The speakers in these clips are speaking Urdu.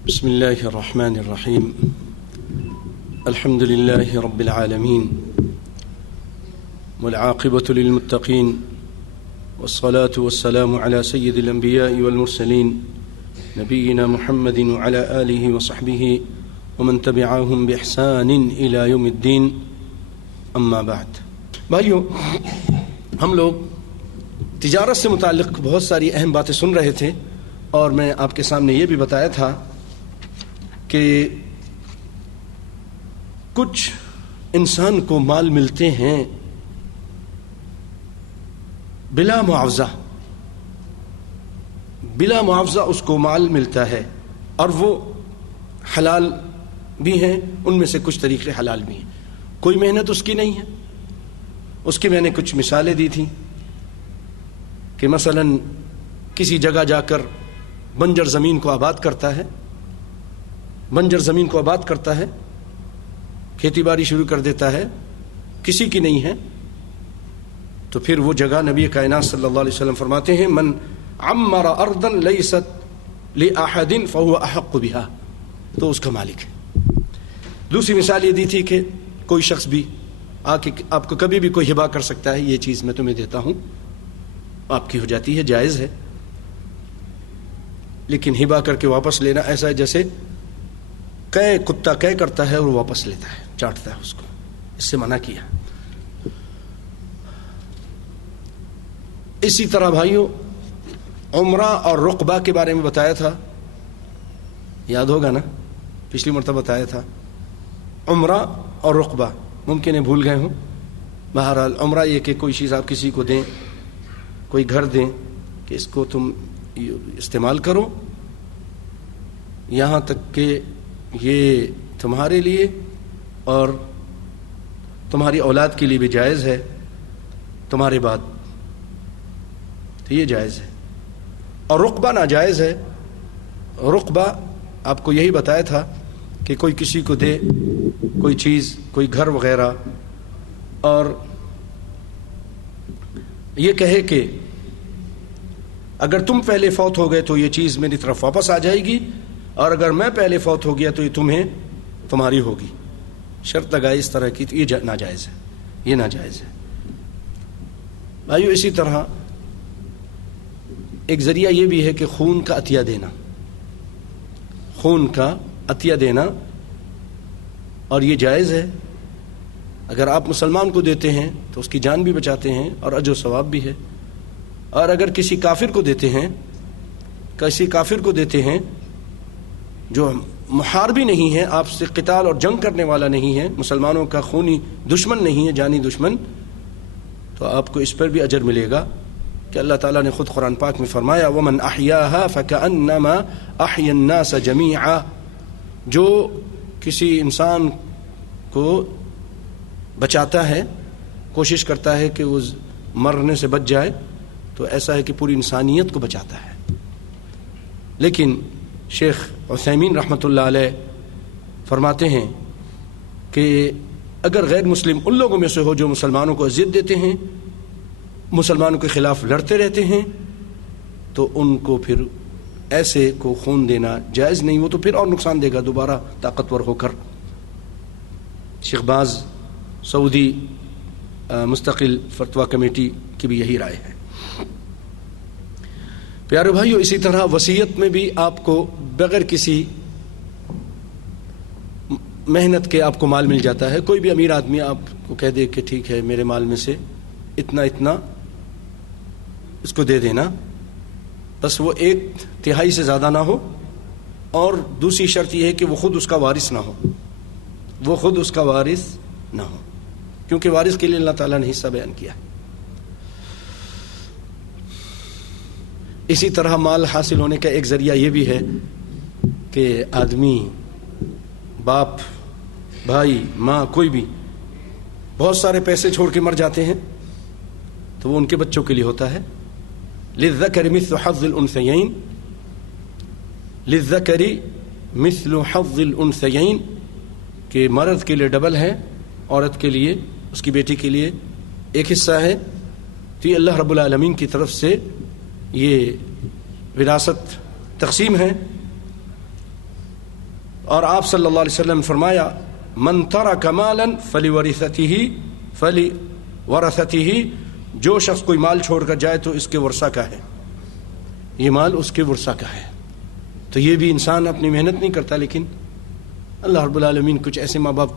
بسم الله الرحمن الرحيم الحمد لله رب العالمين والعاقبة للمتقين والصلاة والسلام على سيد الأنبياء والمرسلين نبينا محمد وعلى آله وصحبه ومن تبعهم بإحسان إلى يوم الدين أما بعد. بھائیو، ہم لوگ تجارت سے متعلق بہت ساری اہم باتیں سن رہے تھے اور میں آپ کے سامنے یہ بھی بتایا تھا کہ کچھ انسان کو مال ملتے ہیں بلا معاوضہ، بلا معاوضہ اس کو مال ملتا ہے اور وہ حلال بھی ہیں، ان میں سے کچھ طریقے حلال بھی ہیں، کوئی محنت اس کی نہیں ہے. اس کی میں نے کچھ مثالیں دی تھیں کہ مثلا کسی جگہ جا کر بنجر زمین کو آباد کرتا ہے، بنجر زمین کو آباد کرتا ہے، کھیتی باڑی شروع کر دیتا ہے، کسی کی نہیں ہے، تو پھر وہ جگہ نبی کائنات صلی اللہ علیہ وسلم فرماتے ہیں من عمر ارضا لیست لاحد فهو احق بها، تو اس کا مالک ہے. دوسری مثال یہ دی تھی کہ کوئی شخص بھی آ کے آپ کو کبھی بھی کوئی ہبہ کر سکتا ہے، یہ چیز میں تمہیں دیتا ہوں، آپ کی ہو جاتی ہے، جائز ہے. لیکن ہبہ کر کے واپس لینا ایسا ہے جیسے کتا قے کرتا ہے اور واپس لیتا ہے، چاٹتا ہے اس کو، اس سے منع کیا. اسی طرح بھائیوں عمرہ اور رقبہ کے بارے میں بتایا تھا، یاد ہوگا نا، پچھلی مرتبہ بتایا تھا. عمرہ اور رقبہ ممکن ہے بھول گئے ہوں. بہرحال عمرہ یہ کہ کوئی چیز آپ کسی کو دیں، کوئی گھر دیں کہ اس کو تم استعمال کرو، یہاں تک کہ یہ تمہارے لیے اور تمہاری اولاد کے لیے بھی جائز ہے تمہارے بعد، تو یہ جائز ہے. اور رقبہ ناجائز ہے. رقبہ آپ کو یہی بتایا تھا کہ کوئی کسی کو دے کوئی چیز، کوئی گھر وغیرہ، اور یہ کہے کہ اگر تم پہلے فوت ہو گئے تو یہ چیز میری طرف واپس آ جائے گی، اور اگر میں پہلے فوت ہو گیا تو یہ تمہاری ہوگی. شرط لگائی اس طرح کی، تو یہ ناجائز ہے، یہ ناجائز ہے. بھائیو اسی طرح ایک ذریعہ یہ بھی ہے کہ خون کا عطیہ دینا، خون کا عطیہ دینا، اور یہ جائز ہے. اگر آپ مسلمان کو دیتے ہیں تو اس کی جان بھی بچاتے ہیں اور اجر و ثواب بھی ہے. اور اگر کسی کافر کو دیتے ہیں، کسی کافر کو دیتے ہیں جو محاربی نہیں ہے، آپ سے قتال اور جنگ کرنے والا نہیں ہے، مسلمانوں کا خونی دشمن نہیں ہے، جانی دشمن، تو آپ کو اس پر بھی اجر ملے گا کہ اللہ تعالیٰ نے خود قرآن پاک میں فرمایا وَمَنْ أَحْيَاهَا فَكَأَنَّمَا أَحْيَا النَّاسَ جَمِيعًا، جو کسی انسان کو بچاتا ہے، کوشش کرتا ہے کہ وہ مرنے سے بچ جائے، تو ایسا ہے کہ پوری انسانیت کو بچاتا ہے. لیکن شیخ عثیمین رحمۃ اللہ علیہ فرماتے ہیں کہ اگر غیر مسلم ان لوگوں میں سے ہو جو مسلمانوں کو اذیت دیتے ہیں، مسلمانوں کے خلاف لڑتے رہتے ہیں، تو ان کو پھر ایسے کو خون دینا جائز نہیں، وہ تو پھر اور نقصان دے گا دوبارہ طاقتور ہو کر. شیخ باز سعودی مستقل فتویٰ کمیٹی کی بھی یہی رائے ہے. پیارے بھائیو اسی طرح وصیت میں بھی آپ کو بغیر کسی محنت کے آپ کو مال مل جاتا ہے. کوئی بھی امیر آدمی آپ کو کہہ دے کہ ٹھیک ہے میرے مال میں سے اتنا اتنا اس کو دے دینا، بس وہ 1/3 سے زیادہ نہ ہو، اور دوسری شرط یہ ہے کہ وہ خود اس کا وارث نہ ہو، وہ خود اس کا وارث نہ ہو، کیونکہ وارث کے لیے اللہ تعالیٰ نے حصہ بیان کیا. اسی طرح مال حاصل ہونے کا ایک ذریعہ یہ بھی ہے کہ آدمی، باپ، بھائی، ماں، کوئی بھی بہت سارے پیسے چھوڑ کے مر جاتے ہیں تو وہ ان کے بچوں کے لیے ہوتا ہے. للذکر مثل حظ الانثیین، للذکر مثل حظ الانثیین، کہ مرد کے لیے ڈبل ہے، عورت کے لیے، اس کی بیٹی کے لیے ایک حصہ ہے. تو یہ اللہ رب العالمین کی طرف سے یہ وراثت تقسیم ہے. اور آپ صلی اللہ علیہ وسلم نے فرمایا من ترک مالا فلورثته، جو شخص کوئی مال چھوڑ کر جائے تو اس کے ورثہ کا ہے، یہ مال اس کے ورثہ کا ہے۔ تو یہ بھی انسان اپنی محنت نہیں کرتا، لیکن اللہ رب العالمین کچھ ایسے ماں باپ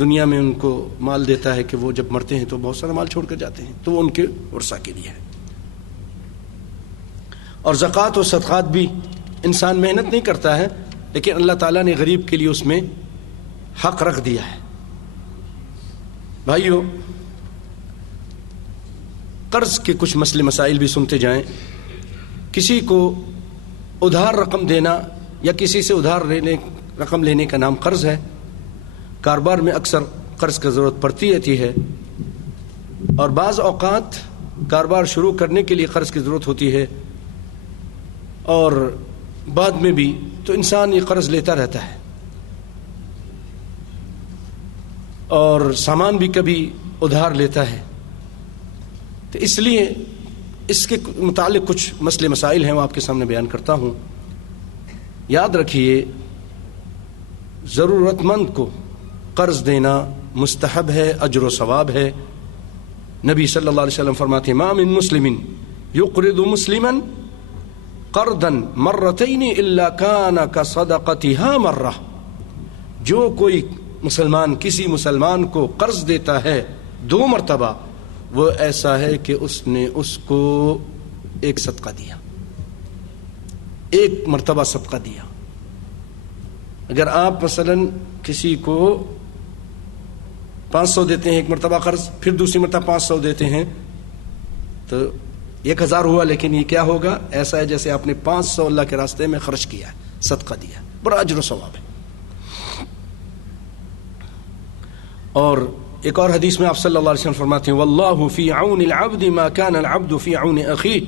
دنیا میں ان کو مال دیتا ہے کہ وہ جب مرتے ہیں تو بہت سارا مال چھوڑ کر جاتے ہیں، تو وہ ان کے ورثہ کے لیے ہے۔ اور زکوٰۃ و صدقات بھی انسان محنت نہیں کرتا ہے، لیکن اللہ تعالیٰ نے غریب کے لیے اس میں حق رکھ دیا ہے۔ بھائیو، قرض کے کچھ مسئلے مسائل بھی سنتے جائیں۔ کسی کو ادھار رقم دینا یا کسی سے ادھار رقم لینے کا نام قرض ہے۔ کاروبار میں اکثر قرض کی ضرورت پڑتی رہتی ہے، اور بعض اوقات کاروبار شروع کرنے کے لیے قرض کی ضرورت ہوتی ہے، اور بعد میں بھی تو انسان یہ قرض لیتا رہتا ہے، اور سامان بھی کبھی ادھار لیتا ہے۔ تو اس لیے اس کے متعلق کچھ مسئلے مسائل ہیں، وہ آپ کے سامنے بیان کرتا ہوں۔ یاد رکھیے، ضرورت مند کو قرض دینا مستحب ہے، اجر و ثواب ہے۔ نبی صلی اللہ علیہ وسلم فرماتے ہیں ما من مسلم یقرض مسلما قرضا مرتين الا كان كصدقتها مرة، جو کوئی مسلمان کسی مسلمان کو قرض دیتا ہے 2 مرتبہ، وہ ایسا ہے کہ اس نے اس کو ایک صدقہ دیا، 1 مرتبہ صدقہ دیا۔ اگر آپ مثلا کسی کو 500 دیتے ہیں 1 مرتبہ قرض، پھر دوسری مرتبہ 500 دیتے ہیں، تو 1000 ہوا، لیکن یہ کیا ہوگا؟ ایسا ہے جیسے آپ نے 500 اللہ کے راستے میں خرچ کیا ہے، صدقہ دیا، بڑا اجر و ثواب ہے۔ اور ایک اور حدیث میں آپ صلی اللہ علیہ وسلم فرماتے ہیں واللہ فی عون العبد ما کان العبد فی عون اخیہ،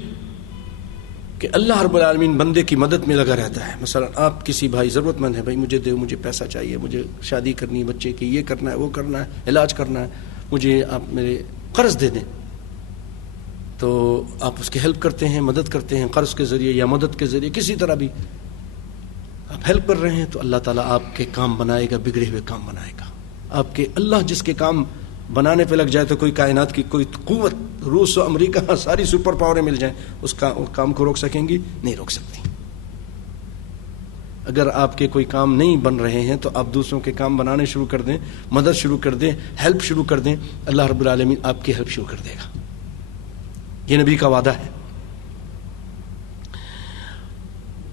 کہ اللہ رب العالمین بندے کی مدد میں لگا رہتا ہے۔ مثلا آپ کسی بھائی ضرورت مند ہے، بھائی مجھے دے، مجھے پیسہ چاہیے، مجھے شادی کرنی ہے بچے کی، یہ کرنا ہے، وہ کرنا ہے، علاج کرنا ہے، مجھے آپ میرے قرض دے دیں، تو آپ اس کی ہیلپ کرتے ہیں، مدد کرتے ہیں، قرض کے ذریعے یا مدد کے ذریعے کسی طرح بھی آپ ہیلپ کر رہے ہیں، تو اللہ تعالیٰ آپ کے کام بنائے گا، بگڑے ہوئے کام بنائے گا آپ کے۔ اللہ جس کے کام بنانے پہ لگ جائے تو کوئی کائنات کی کوئی قوت، روس و امریکہ ساری سپر پاوریں مل جائیں، اس کام کو روک سکیں گی؟ نہیں روک سکتی۔ اگر آپ کے کوئی کام نہیں بن رہے ہیں تو آپ دوسروں کے کام بنانے شروع کر دیں، مدد شروع کر دیں، ہیلپ شروع کر دیں، اللہ رب العالمین آپ کی ہیلپ شروع کر دے گا۔ یہ نبی کا وعدہ ہے۔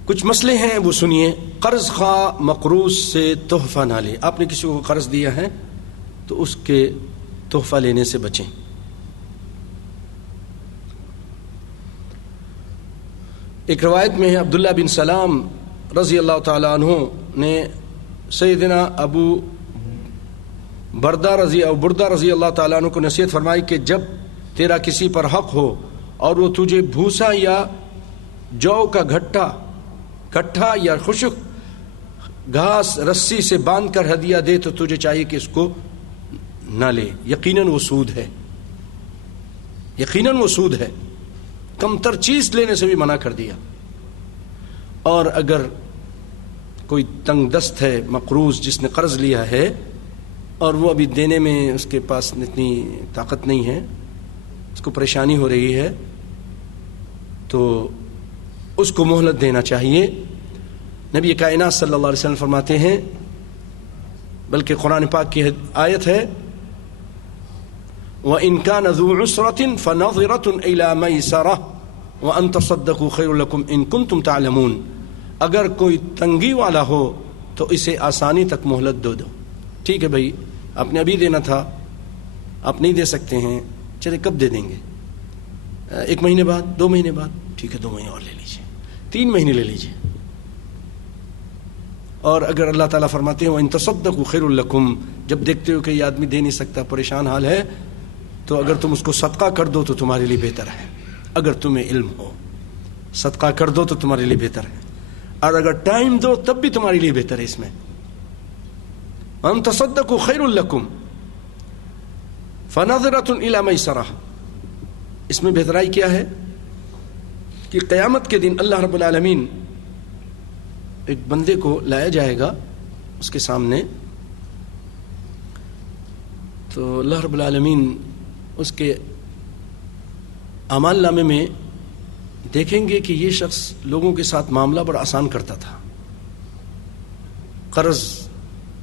کچھ مسئلے ہیں وہ سنیے۔ قرض خواہ مقروض سے تحفہ نہ لے۔ آپ نے کسی کو قرض دیا ہے تو اس کے تحفہ لینے سے بچیں۔ ایک روایت میں ہے عبداللہ بن سلام رضی اللہ تعالیٰ عنہ نے سیدنا ابو بردہ رضی اللہ تعالیٰ عنہ کو نصیحت فرمائی کہ جب تیرا کسی پر حق ہو اور وہ تجھے بھوسا یا جو کا گھٹا یا خشک گھاس رسی سے باندھ کر ہدیہ دے تو تجھے چاہیے کہ اس کو نہ لے، یقیناً وہ سود ہے، یقیناً وہ سود ہے۔ کم تر چیز لینے سے بھی منع کر دیا۔ اور اگر کوئی تنگ دست ہے مقروض جس نے قرض لیا ہے اور وہ ابھی دینے میں اس کے پاس اتنی طاقت نہیں ہے، اس کو پریشانی ہو رہی ہے، تو اس کو مہلت دینا چاہیے۔ نبی کائنات صلی اللہ علیہ وسلم فرماتے ہیں، بلکہ قرآن پاک کی آیت ہے وَإِن كَانَ ذُو عُسْرَةٍ فَنَظِرَةٌ إِلَى مَيْسَرَةٍ وَأَن تَصَدَّقُوا خَيْرٌ لَكُمْ إِن كُنتُمْ تَعْلَمُونَ۔ اگر کوئی تنگی والا ہو تو اسے آسانی تک مہلت دو۔ ٹھیک ہے بھائی، آپ نے ابھی دینا تھا، آپ نہیں دے سکتے ہیں، چلے کب دے دیں گے؟ 1 مہینے بعد، 2 مہینے بعد؟ ٹھیک ہے 2 مہینے اور لے لیجیے، 3 مہینے لے لیجیے۔ اور اگر اللہ تعالیٰ فرماتے ہیں وَإِن تَصَدَّقُوا خَيْرٌ لَكُمْ، جب دیکھتے ہو کہ یہ آدمی دے نہیں سکتا، پریشان حال ہے، تو اگر تم اس کو صدقہ کر دو تو تمہارے لیے بہتر ہے۔ اگر تمہیں علم ہو، صدقہ کر دو تو تمہارے لیے بہتر ہے، اور اگر ٹائم دو تب بھی تمہارے لیے بہتر ہے۔ اس میں وَأَن تَصَدَّقُوا خَيْرٌ لَكُمْ فَنَظِرَةٌ إِلَى مَيْسَرَةٍ۔ اس میں بہترائی کیا ہے کہ قیامت کے دن اللہ رب العالمین ایک بندے کو لایا جائے گا اس کے سامنے، تو اللہ رب العالمین اس کے اعمال نامے میں دیکھیں گے کہ یہ شخص لوگوں کے ساتھ معاملہ بڑا آسان کرتا تھا، قرض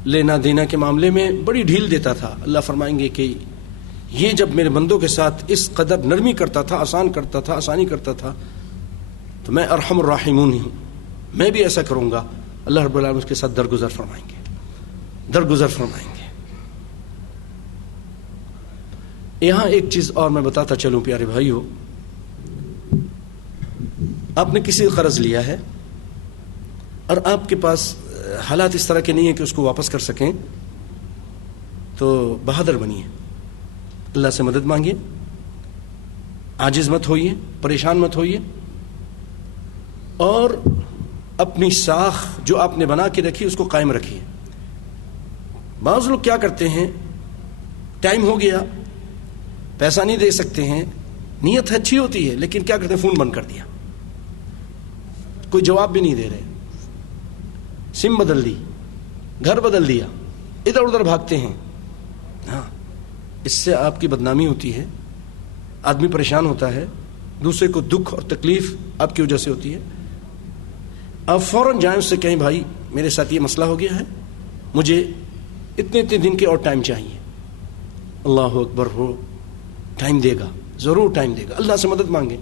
لینا دینا کے معاملے میں بڑی ڈھیل دیتا تھا. اللہ فرمائیں گے کہ یہ جب میرے بندوں کے ساتھ اس قدر نرمی کرتا تھا، آسان کرتا تھا، آسانی کرتا تھا، تو میں ارحم الراحمون ہوں، میں بھی ایسا کروں گا. اللہ رب العالمین اس کے ساتھ درگزر فرمائیں گے. یہاں ایک چیز اور میں بتاتا چلوں پیارے بھائیو، آپ نے کسی قرض لیا ہے اور آپ کے پاس حالات اس طرح کے نہیں ہیں کہ اس کو واپس کر سکیں، تو بہادر بنیے، اللہ سے مدد مانگیے، عاجز مت ہوئیے، پریشان مت ہوئیے، اور اپنی ساکھ جو آپ نے بنا کے رکھی اس کو قائم رکھیے. بعض لوگ کیا کرتے ہیں، ٹائم ہو گیا، پیسہ نہیں دے سکتے ہیں، نیت اچھی ہوتی ہے لیکن کیا کرتے ہیں، فون بند کر دیا، کوئی جواب بھی نہیں دے رہے، سم بدل دی، گھر بدل دیا، ادھر ادھر بھاگتے ہیں. ہاں، اس سے آپ کی بدنامی ہوتی ہے، آدمی پریشان ہوتا ہے، دوسرے کو دکھ اور تکلیف آپ کی وجہ سے ہوتی ہے. آپ فوراً جائیں اس سے کہیں بھائی میرے ساتھ یہ مسئلہ ہو گیا ہے، مجھے اتنے دن کے اور ٹائم چاہیے. اللہ اکبر ہو، ٹائم دے گا، ضرور ٹائم دے گا. اللہ سے مدد مانگیں.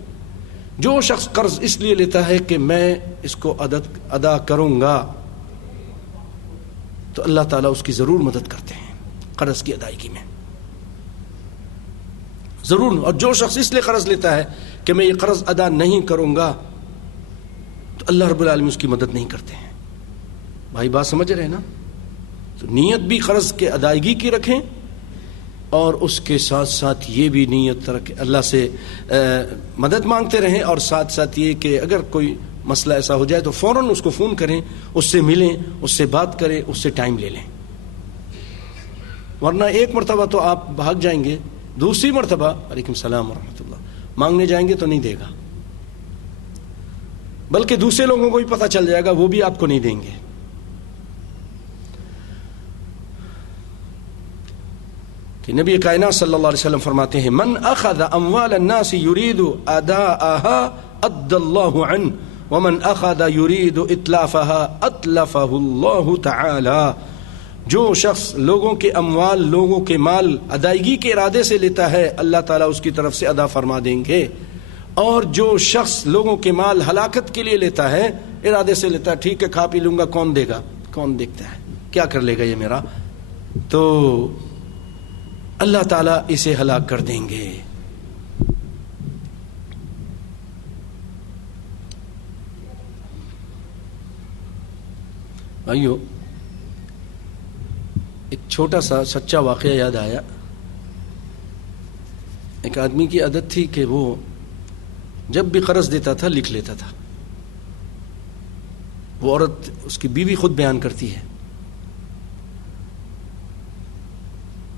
جو شخص قرض اس لیے لیتا ہے کہ میں اس کو ادا کروں گا، تو اللہ تعالیٰ اس کی ضرور مدد کرتے ہیں قرض کی ادائیگی میں، ضرور. اور جو شخص اس لیے قرض لیتا ہے کہ میں یہ قرض ادا نہیں کروں گا، تو اللہ رب العالمین اس کی مدد نہیں کرتے ہیں. بھائی بات سمجھ رہے ہیں نا؟ تو نیت بھی قرض کے ادائیگی کی رکھیں، اور اس کے ساتھ ساتھ یہ بھی نیت رکھیں اللہ سے مدد مانگتے رہیں، اور ساتھ ساتھ یہ کہ اگر کوئی مسئلہ ایسا ہو جائے تو فوراً اس کو فون کریں، اس سے ملیں، اس سے بات کریں، اس سے ٹائم لے لیں. ورنہ ایک مرتبہ تو آپ بھاگ جائیں گے، دوسری مرتبہ وعلیکم السلام ورحمۃ اللہ مانگنے جائیں گے تو نہیں دے گا، بلکہ دوسرے لوگوں کو بھی پتہ چل جائے گا، وہ بھی آپ کو نہیں دیں گے. کہ نبی کائنات صلی اللہ علیہ وسلم فرماتے ہیں، من اخذ اموال الناس يريد اداءها ادى الله عنه ومن اخذ يريد اتلافها اتلفه الله تعالی. جو شخص لوگوں کے اموال، لوگوں کے مال ادائیگی کے ارادے سے لیتا ہے، اللہ تعالیٰ اس کی طرف سے ادا فرما دیں گے. اور جو شخص لوگوں کے مال ہلاکت کے لیے لیتا ہے، ارادے سے لیتا ہے، ٹھیک ہے کھا پی لوں گا، کون دے گا، کون دیکھتا ہے، کیا کر لے گا یہ میرا، تو اللہ تعالیٰ اسے ہلاک کر دیں گے. بھائیو، ایک چھوٹا سا سچا واقعہ یاد آیا. ایک آدمی کی عادت تھی کہ وہ جب بھی قرض دیتا تھا لکھ لیتا تھا. وہ عورت، اس کی بیوی خود بیان کرتی ہے،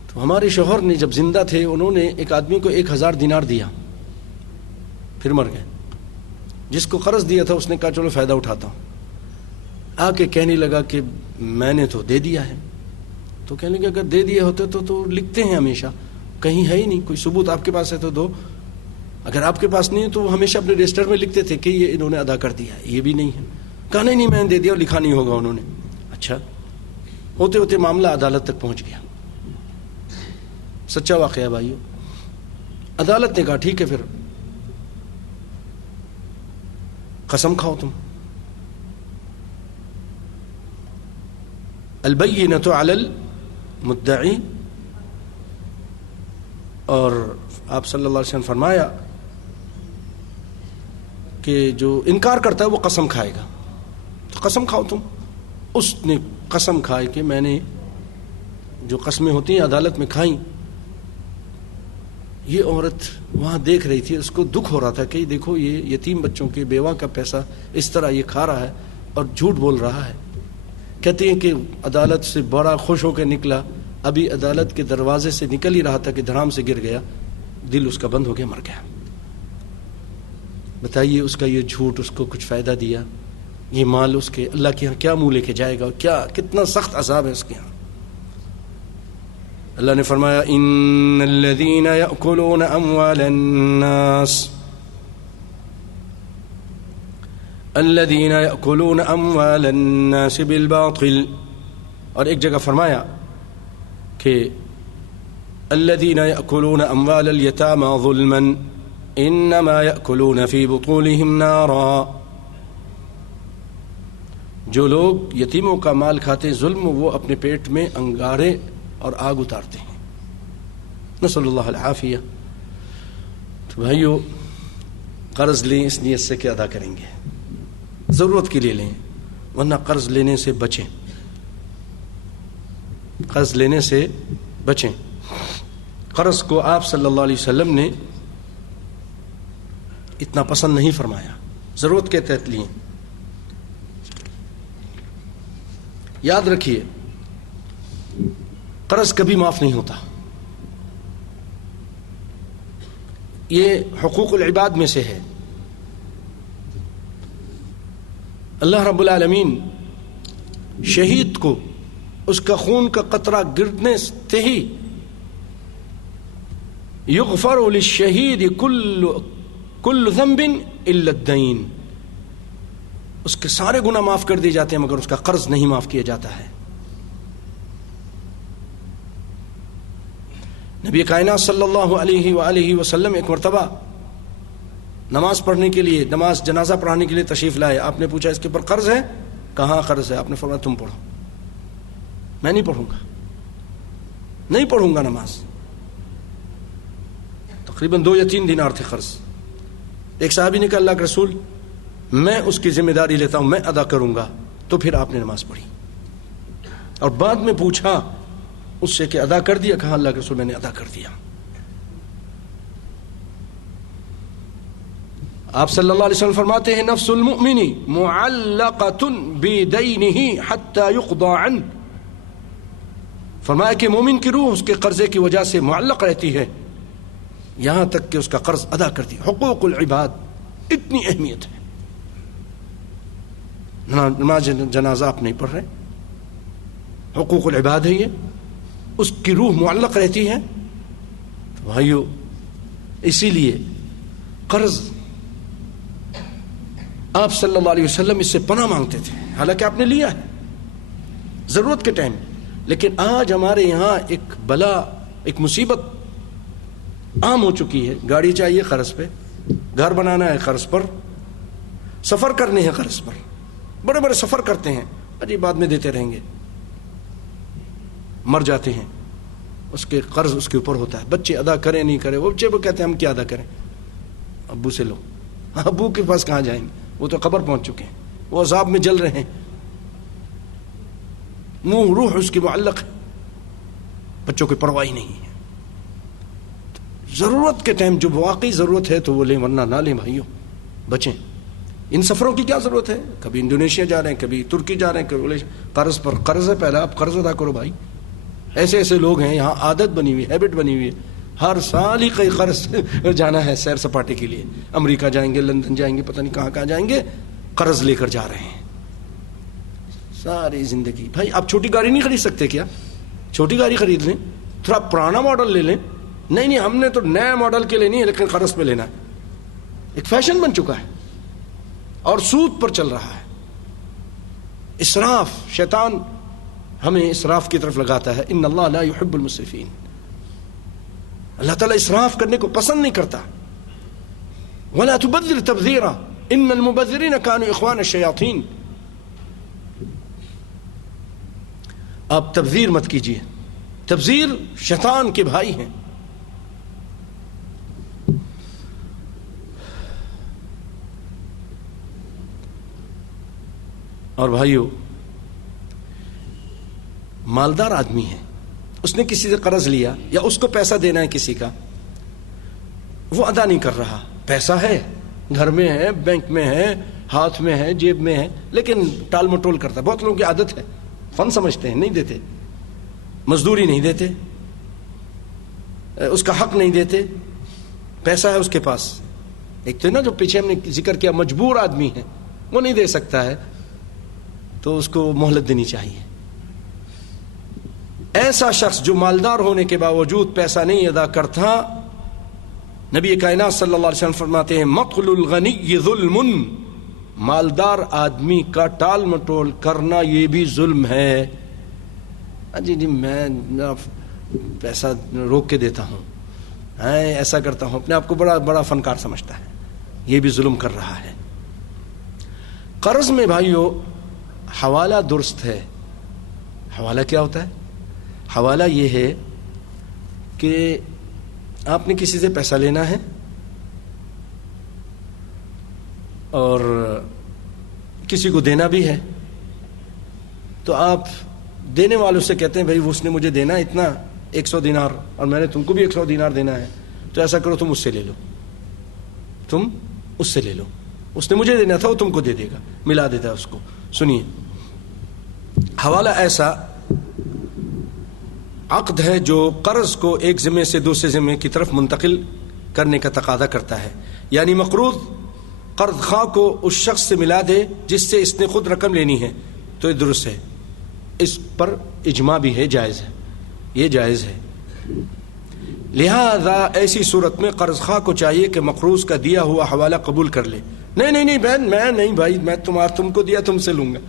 تو ہمارے شوہر نے جب زندہ تھے انہوں نے ایک آدمی کو 1000 دینار دیا، پھر مر گئے. جس کو قرض دیا تھا اس نے کہا چلو فائدہ اٹھاتا ہوں. آ کے کہنے لگا کہ میں نے تو دے دیا ہے. تو کہنے لگا اگر دے دیے ہوتے تو لکھتے ہیں ہمیشہ، کہیں ہے ہی نہیں، کوئی ثبوت آپ کے پاس ہے تو دو، اگر آپ کے پاس نہیں ہے تو وہ ہمیشہ اپنے رجسٹر میں لکھتے تھے کہ یہ انہوں نے ادا کر دیا ہے. یہ بھی نہیں ہے. کہا نہیں میں نے دے دیا اور لکھا نہیں ہوگا انہوں نے. اچھا، ہوتے ہوتے معاملہ عدالت تک پہنچ گیا. سچا واقعہ ہے بھائیو. عدالت نے کہا ٹھیک ہے پھر قسم کھاؤ تم. البینۃ علی المدعی. اور آپ صلی اللہ علیہ وسلم فرمایا کہ جو انکار کرتا ہے وہ قسم کھائے گا، تو قسم کھاؤ تم. اس نے قسم کھائے کہ میں نے جو قسمیں ہوتی ہیں عدالت میں کھائیں. یہ عورت وہاں دیکھ رہی تھی، اس کو دکھ ہو رہا تھا کہ دیکھو یہ یتیم بچوں کے، بیوہ کا پیسہ اس طرح یہ کھا رہا ہے اور جھوٹ بول رہا ہے. کہتے ہیں کہ عدالت سے بڑا خوش ہو کے نکلا، ابھی عدالت کے دروازے سے نکل ہی رہا تھا کہ دھڑام سے گر گیا، دل اس کا بند ہو گیا، مر گیا. بتائیے اس کا یہ جھوٹ اس کو کچھ فائدہ دیا؟ یہ مال اس کے اللہ کے یہاں کیا منہ لے کے جائے گا، کیا کتنا سخت عذاب ہے اس کے یہاں۔ اللہ نے فرمایا ان الذین یأکلون اموال الناس الذین یأکلون اموال الناس بالباطل، اور ایک جگہ فرمایا کہ الذین یأکلون اموال الیتامی ظلما انما یأکلون فی بطونہم نارا، جو لوگ یتیموں کا مال کھاتے ہیں ظلم، وہ اپنے پیٹ میں انگارے اور آگ اتارتے ہیں، نسأل اللہ العافیہ۔ تو بھائیو، قرض لیں اس نیت سے کہ ادا کریں گے، ضرورت کے لیے لیں، ورنہ قرض لینے سے بچیں، قرض لینے سے بچیں۔ قرض کو آپ صلی اللہ علیہ وسلم نے اتنا پسند نہیں فرمایا، ضرورت کے تحت لیں۔ یاد رکھیے قرض کبھی معاف نہیں ہوتا، یہ حقوق العباد میں سے ہے۔ اللہ رب العالمین شہید کو اس کا خون کا قطرہ گرنے سے ہی یغفر للشہید کل ذنب الا الدین، اس کے سارے گناہ معاف کر دیے جاتے ہیں مگر اس کا قرض نہیں معاف کیا جاتا ہے۔ نبی کائنات صلی اللہ علیہ وآلہ وسلم ایک مرتبہ نماز پڑھنے کے لیے، نماز جنازہ پڑھانے کے لیے تشریف لائے۔ آپ نے پوچھا اس کے اوپر قرض ہے؟ کہاں قرض ہے؟ آپ نے فرمایا تم پڑھو، میں نہیں پڑھوں گا، نہیں پڑھوں گا نماز۔ تقریباً 2 یا 3 دینار تھے قرض۔ ایک صحابی نے کہا اللہ کے رسول میں اس کی ذمہ داری لیتا ہوں، میں ادا کروں گا۔ تو پھر آپ نے نماز پڑھی اور بعد میں پوچھا اس سے کہ ادا کر دیا؟ کہا اللہ کے رسول میں نے ادا کر دیا۔ آپ صلی اللہ علیہ وسلم فرماتے ہیں نفس المؤمن معلقۃ بدینہ حتی یقضى عنہ، فرمایا کہ مومن کی روح اس کے قرضے کی وجہ سے معلق رہتی ہے یہاں تک کہ اس کا قرض ادا کر دی۔ حقوق العباد اتنی اہمیت ہے۔ نماز جنازہ آپ نہیں پڑھ رہے، حقوق العباد ہے، یہ اس کی روح معلق رہتی ہے۔ تو بھائیو، اسی لیے قرض آپ صلی اللہ علیہ وسلم اس سے پناہ مانگتے تھے، حالانکہ آپ نے لیا ہے ضرورت کے ٹائم، لیکن آج ہمارے یہاں ایک بلا، ایک مصیبت عام ہو چکی ہے۔ گاڑی چاہیے قرض پہ، گھر بنانا ہے قرض پر، سفر کرنے ہیں قرض پر، بڑے بڑے سفر کرتے ہیں، اجی بعد میں دیتے رہیں گے، مر جاتے ہیں، اس کے قرض اس کے اوپر ہوتا ہے۔ بچے ادا کریں نہیں کریں، وہ بچے وہ کہتے ہیں ہم کیا ادا کریں، ابو سے لو۔ ابو کے پاس کہاں جائیں گے، وہ تو قبر پہنچ چکے ہیں، وہ عذاب میں جل رہے ہیں، منہ روح اس کی معلق ہے، بچوں کی پرواہ نہیں ہے۔ ضرورت کے ٹائم جو واقعی ضرورت ہے تو وہ لیں، ورنہ نہ لیں۔ بھائیوں بچیں، ان سفروں کی کیا ضرورت ہے؟ کبھی انڈونیشیا جا رہے ہیں، کبھی ترکی جا رہے ہیں، کبھی قرض پر قرض ہے، پہلا آپ قرض ادا کرو بھائی۔ ایسے ایسے لوگ ہیں یہاں، عادت بنی ہوئی، ہیبٹ بنی ہوئی ہے، ہر سال ہی کئی قرض جانا ہے سیر سپاٹے کے لیے، امریکہ جائیں گے، لندن جائیں گے، پتہ نہیں کہاں کہاں جائیں گے، قرض لے کر جا رہے ہیں ساری زندگی۔ بھائی آپ چھوٹی گاڑی نہیں خرید سکتے کیا؟ چھوٹی گاڑی خرید لیں، تھوڑا پرانا ماڈل لے لیں۔ نہیں ہم نے تو نیا ماڈل کے لینی ہے لیکن قرض پہ لینا ہے، ایک فیشن بن چکا ہے اور سود پر چل رہا ہے۔ اسراف، شیطان ہمیں اسراف کی طرف لگاتا ہے۔ ان اللہ لا يحب المسرفین، اللہ تعالیٰ اسراف کرنے کو پسند نہیں کرتا۔ ولا تبذر تبذیرا ان المبذرین کانوا اخوان الشیاطین، آپ تبذیر مت کیجیے، تبذیر شیطان کے بھائی ہیں۔ اور بھائیو، مالدار آدمی ہے، اس نے کسی سے قرض لیا یا اس کو پیسہ دینا ہے کسی کا، وہ ادا نہیں کر رہا، پیسہ ہے گھر میں ہے، بینک میں ہے، ہاتھ میں ہے، جیب میں ہے، لیکن ٹال مٹول کرتا ہے۔ بہت لوگوں کی عادت ہے، فن سمجھتے ہیں، نہیں دیتے، مزدوری نہیں دیتے، اس کا حق نہیں دیتے، پیسہ ہے اس کے پاس۔ ایک تو نا جو پیچھے ہم نے ذکر کیا مجبور آدمی ہے، وہ نہیں دے سکتا ہے، تو اس کو مہلت دینی چاہیے. ایسا شخص جو مالدار ہونے کے باوجود پیسہ نہیں ادا کرتا، نبی کائنات صلی اللہ علیہ وسلم فرماتے ہیں مقل الغنی ظلم، مالدار آدمی کا ٹال مٹول کرنا یہ بھی ظلم ہے. جی میں پیسہ روک کے دیتا ہوں، ایسا کرتا ہوں، اپنے آپ کو بڑا بڑا فنکار سمجھتا ہے، یہ بھی ظلم کر رہا ہے. قرض میں بھائیو حوالہ درست ہے. حوالہ کیا ہوتا ہے؟ حوالہ یہ ہے کہ آپ نے کسی سے پیسہ لینا ہے اور کسی کو دینا بھی ہے، تو آپ دینے والوں سے کہتے ہیں بھائی اس نے مجھے دینا اتنا 100 دینار اور میں نے تم کو بھی 100 دینار دینا ہے، تو ایسا کرو تم اس سے لے لو، تم اس سے لے لو، اس نے مجھے دینا تھا وہ تم کو دے دے گا، ملا دیتا ہے اس کو. سنیے، حوالہ ایسا عقد ہے جو قرض کو ایک ذمے سے دوسرے ذمے کی طرف منتقل کرنے کا تقاضا کرتا ہے. یعنی مقروض قرض خواہ کو اس شخص سے ملا دے جس سے اس نے خود رقم لینی ہے، تو یہ درست ہے. اس پر اجماع بھی ہے، جائز ہے، یہ جائز ہے. لہذا ایسی صورت میں قرض خواہ کو چاہیے کہ مقروض کا دیا ہوا حوالہ قبول کر لے. نہیں بہن میں نہیں بھائی، میں تم کو دیا تم سے لوں گا.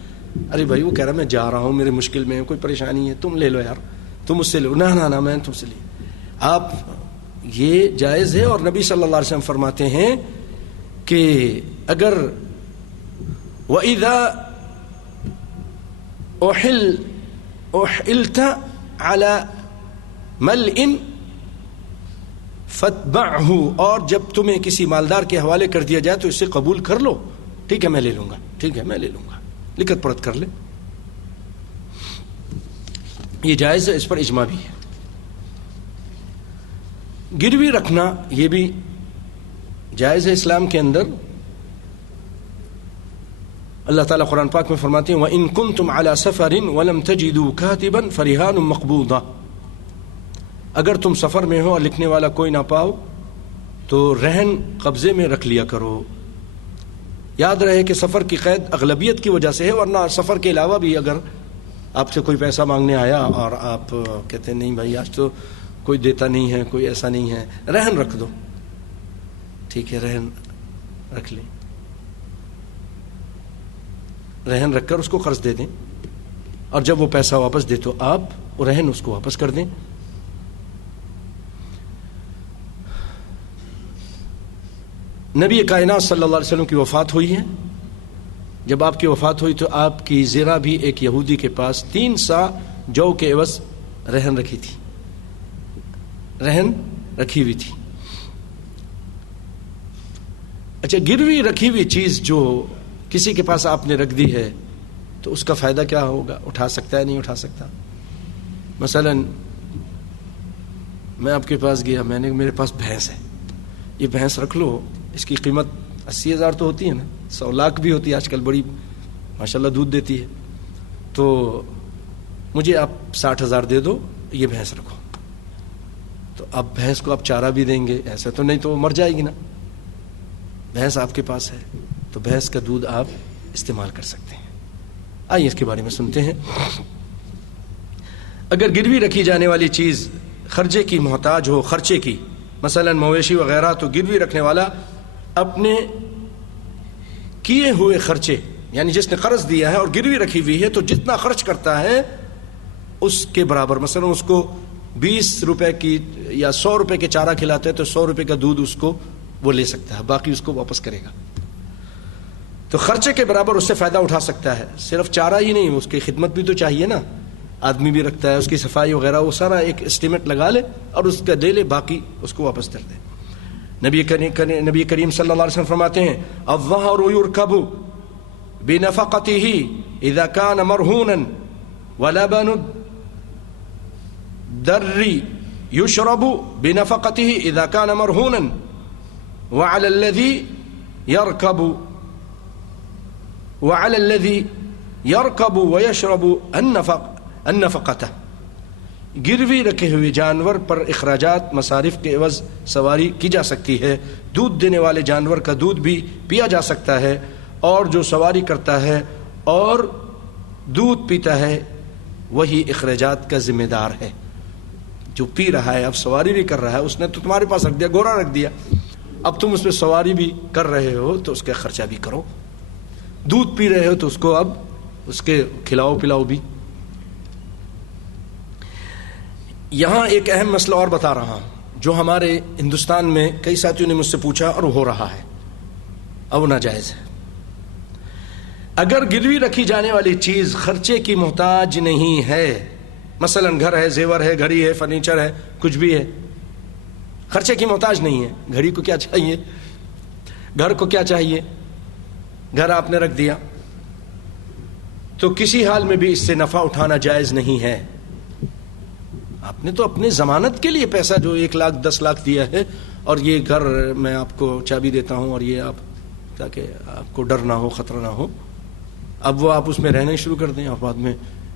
ارے بھائی وہ کہہ رہا میں جا رہا ہوں، میرے مشکل میں کوئی پریشانی ہے، تم لے لو یار، تم اس سے لو. نہ میں تم سے لے. آپ یہ جائز ہے. اور نبی صلی اللہ علیہ وسلم فرماتے ہیں کہ اگر وَإِذَا أُحِلْتَ عَلَى مَلْءٍ فَاتْبَعْهُ، اور جب تمہیں کسی مالدار کے حوالے کر دیا جائے تو اسے قبول کر لو. ٹھیک ہے میں لے لوں گا، ٹھیک ہے میں لے لوں گا، لکھت پڑت کر لے. یہ جائز ہے، اس پر اجماع بھی ہے. گروی رکھنا یہ بھی جائز ہے اسلام کے اندر. اللہ تعالیٰ قرآن پاک میں فرماتے ہیں وَإِن كُنتُمْ عَلَى سَفَرٍ وَلَمْ تَجِدُوا كَاتِبًا فَرِهَانٌ مَقْبُوضَةٌ، اگر تم سفر میں ہو اور لکھنے والا کوئی نہ پاؤ تو رہن قبضے میں رکھ لیا کرو. یاد رہے کہ سفر کی قید اغلبیت کی وجہ سے ہے، ورنہ سفر کے علاوہ بھی اگر آپ سے کوئی پیسہ مانگنے آیا اور آپ کہتے ہیں نہیں بھائی آج تو کوئی دیتا نہیں ہے، کوئی ایسا نہیں ہے، رہن رکھ دو. ٹھیک ہے رہن رکھ لیں، رہن رکھ کر اس کو قرض دے دیں، اور جب وہ پیسہ واپس دے تو آپ رہن اس کو واپس کر دیں. نبی کائنات صلی اللہ علیہ وسلم کی وفات ہوئی ہے. جب آپ کی وفات ہوئی تو آپ کی زرہ بھی ایک یہودی کے پاس 3 سا جو کے عوض رہن رکھی تھی، رہن رکھی ہوئی تھی. اچھا، گروی رکھی ہوئی چیز جو کسی کے پاس آپ نے رکھ دی ہے تو اس کا فائدہ کیا ہوگا؟ اٹھا سکتا ہے نہیں اٹھا سکتا؟ مثلا میں آپ کے پاس گیا، میرے پاس بھینس ہے، یہ بھینس رکھ لو، اس کی قیمت 80,000 تو ہوتی ہے نا، 100 لاکھ بھی ہوتی ہے آج کل، بڑی ماشاءاللہ دودھ دیتی ہے، تو مجھے آپ 60,000 دے دو، یہ بھینس رکھو. تو اب بھینس کو آپ چارہ بھی دیں گے، ایسا تو نہیں تو وہ مر جائے گی نا. بھینس آپ کے پاس ہے تو بھینس کا دودھ آپ استعمال کر سکتے ہیں. آئیے اس کے بارے میں سنتے ہیں. اگر گروی رکھی جانے والی چیز خرچے کی محتاج ہو، خرچے کی، مثلا مویشی وغیرہ، تو گروی رکھنے والا اپنے کیے ہوئے خرچے، یعنی جس نے قرض دیا ہے اور گروی رکھی ہوئی ہے تو جتنا خرچ کرتا ہے اس کے برابر، مثلا اس کو 20 روپے کی یا 100 روپے کے چارہ کھلاتے ہیں تو 100 روپے کا دودھ اس کو وہ لے سکتا ہے، باقی اس کو واپس کرے گا. تو خرچے کے برابر اس سے فائدہ اٹھا سکتا ہے. صرف چارہ ہی نہیں، اس کی خدمت بھی تو چاہیے نا، آدمی بھی رکھتا ہے، اس کی صفائی وغیرہ، وہ سارا ایک اسٹیمیٹ لگا لے اور اس کا دے لے، باقی اس کو واپس کر دے. نبی کریم صلی اللہ علیہ وسلم فرماتے ہیں الظہر یرکب بنفقته اذا كان مرہونا ولبن الدر يشرب بنفقته اذا كان مرہونا وعلى الذي يركب ويشرب النفقة. گروی رکھے ہوئے جانور پر اخراجات مصارف کے عوض سواری کی جا سکتی ہے. دودھ دینے والے جانور کا دودھ بھی پیا جا سکتا ہے، اور جو سواری کرتا ہے اور دودھ پیتا ہے وہی اخراجات کا ذمہ دار ہے. جو پی رہا ہے، اب سواری بھی کر رہا ہے، اس نے تو تمہارے پاس رکھ دیا، گورا رکھ دیا، اب تم اس پہ سواری بھی کر رہے ہو تو اس کا خرچہ بھی کرو. دودھ پی رہے ہو تو اس کو اب اس کے کھلاؤ پلاؤ بھی. یہاں ایک اہم مسئلہ اور بتا رہا ہوں جو ہمارے ہندوستان میں کئی ساتھیوں نے مجھ سے پوچھا اور ہو رہا ہے، اب ناجائز ہے. اگر گروی رکھی جانے والی چیز خرچے کی محتاج نہیں ہے، مثلا گھر ہے، زیور ہے، گھڑی ہے، فرنیچر ہے، کچھ بھی ہے، خرچے کی محتاج نہیں ہے. گھڑی کو کیا چاہیے، گھر کو کیا چاہیے، گھر آپ نے رکھ دیا تو کسی حال میں بھی اس سے نفع اٹھانا جائز نہیں ہے. آپ نے تو اپنے ضمانت کے لیے پیسہ جو 1 لاکھ 10 لاکھ دیا ہے، اور یہ گھر میں آپ کو چابی دیتا ہوں اور یہ آپ، تاکہ آپ کو ڈر نہ ہو، خطرہ نہ ہو. اب وہ آپ اس میں رہنے شروع کر دیں اور بعد میں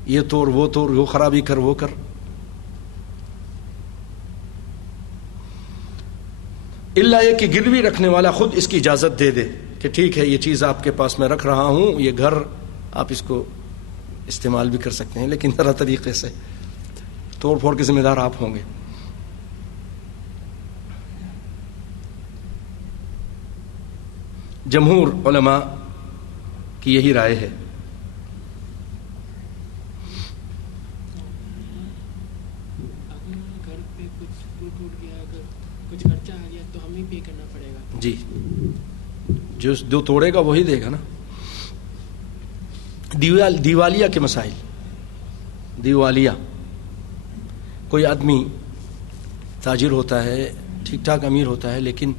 یہ توڑ وہ توڑ، وہ خرابی کر وہ کر. الا یہ کہ گروی رکھنے والا خود اس کی اجازت دے دے کہ ٹھیک ہے یہ چیز آپ کے پاس میں رکھ رہا ہوں، یہ گھر آپ اس کو استعمال بھی کر سکتے ہیں، لیکن ذرا طریقے سے، توڑ پھوڑ کے ذمہ دار آپ ہوں گے. جمہور علماء کی یہی رائے ہے. گھر پہ کچھ ٹوٹ گیا، اگر کچھ خرچہ آ گیا تو ہمیں پے کرنا پڑے گا. جی، جو توڑے گا وہی دے گا نا. دیوالیہ کے مسائل. دیوالیہ، کوئی آدمی تاجر ہوتا ہے، ٹھیک ٹھاک امیر ہوتا ہے، لیکن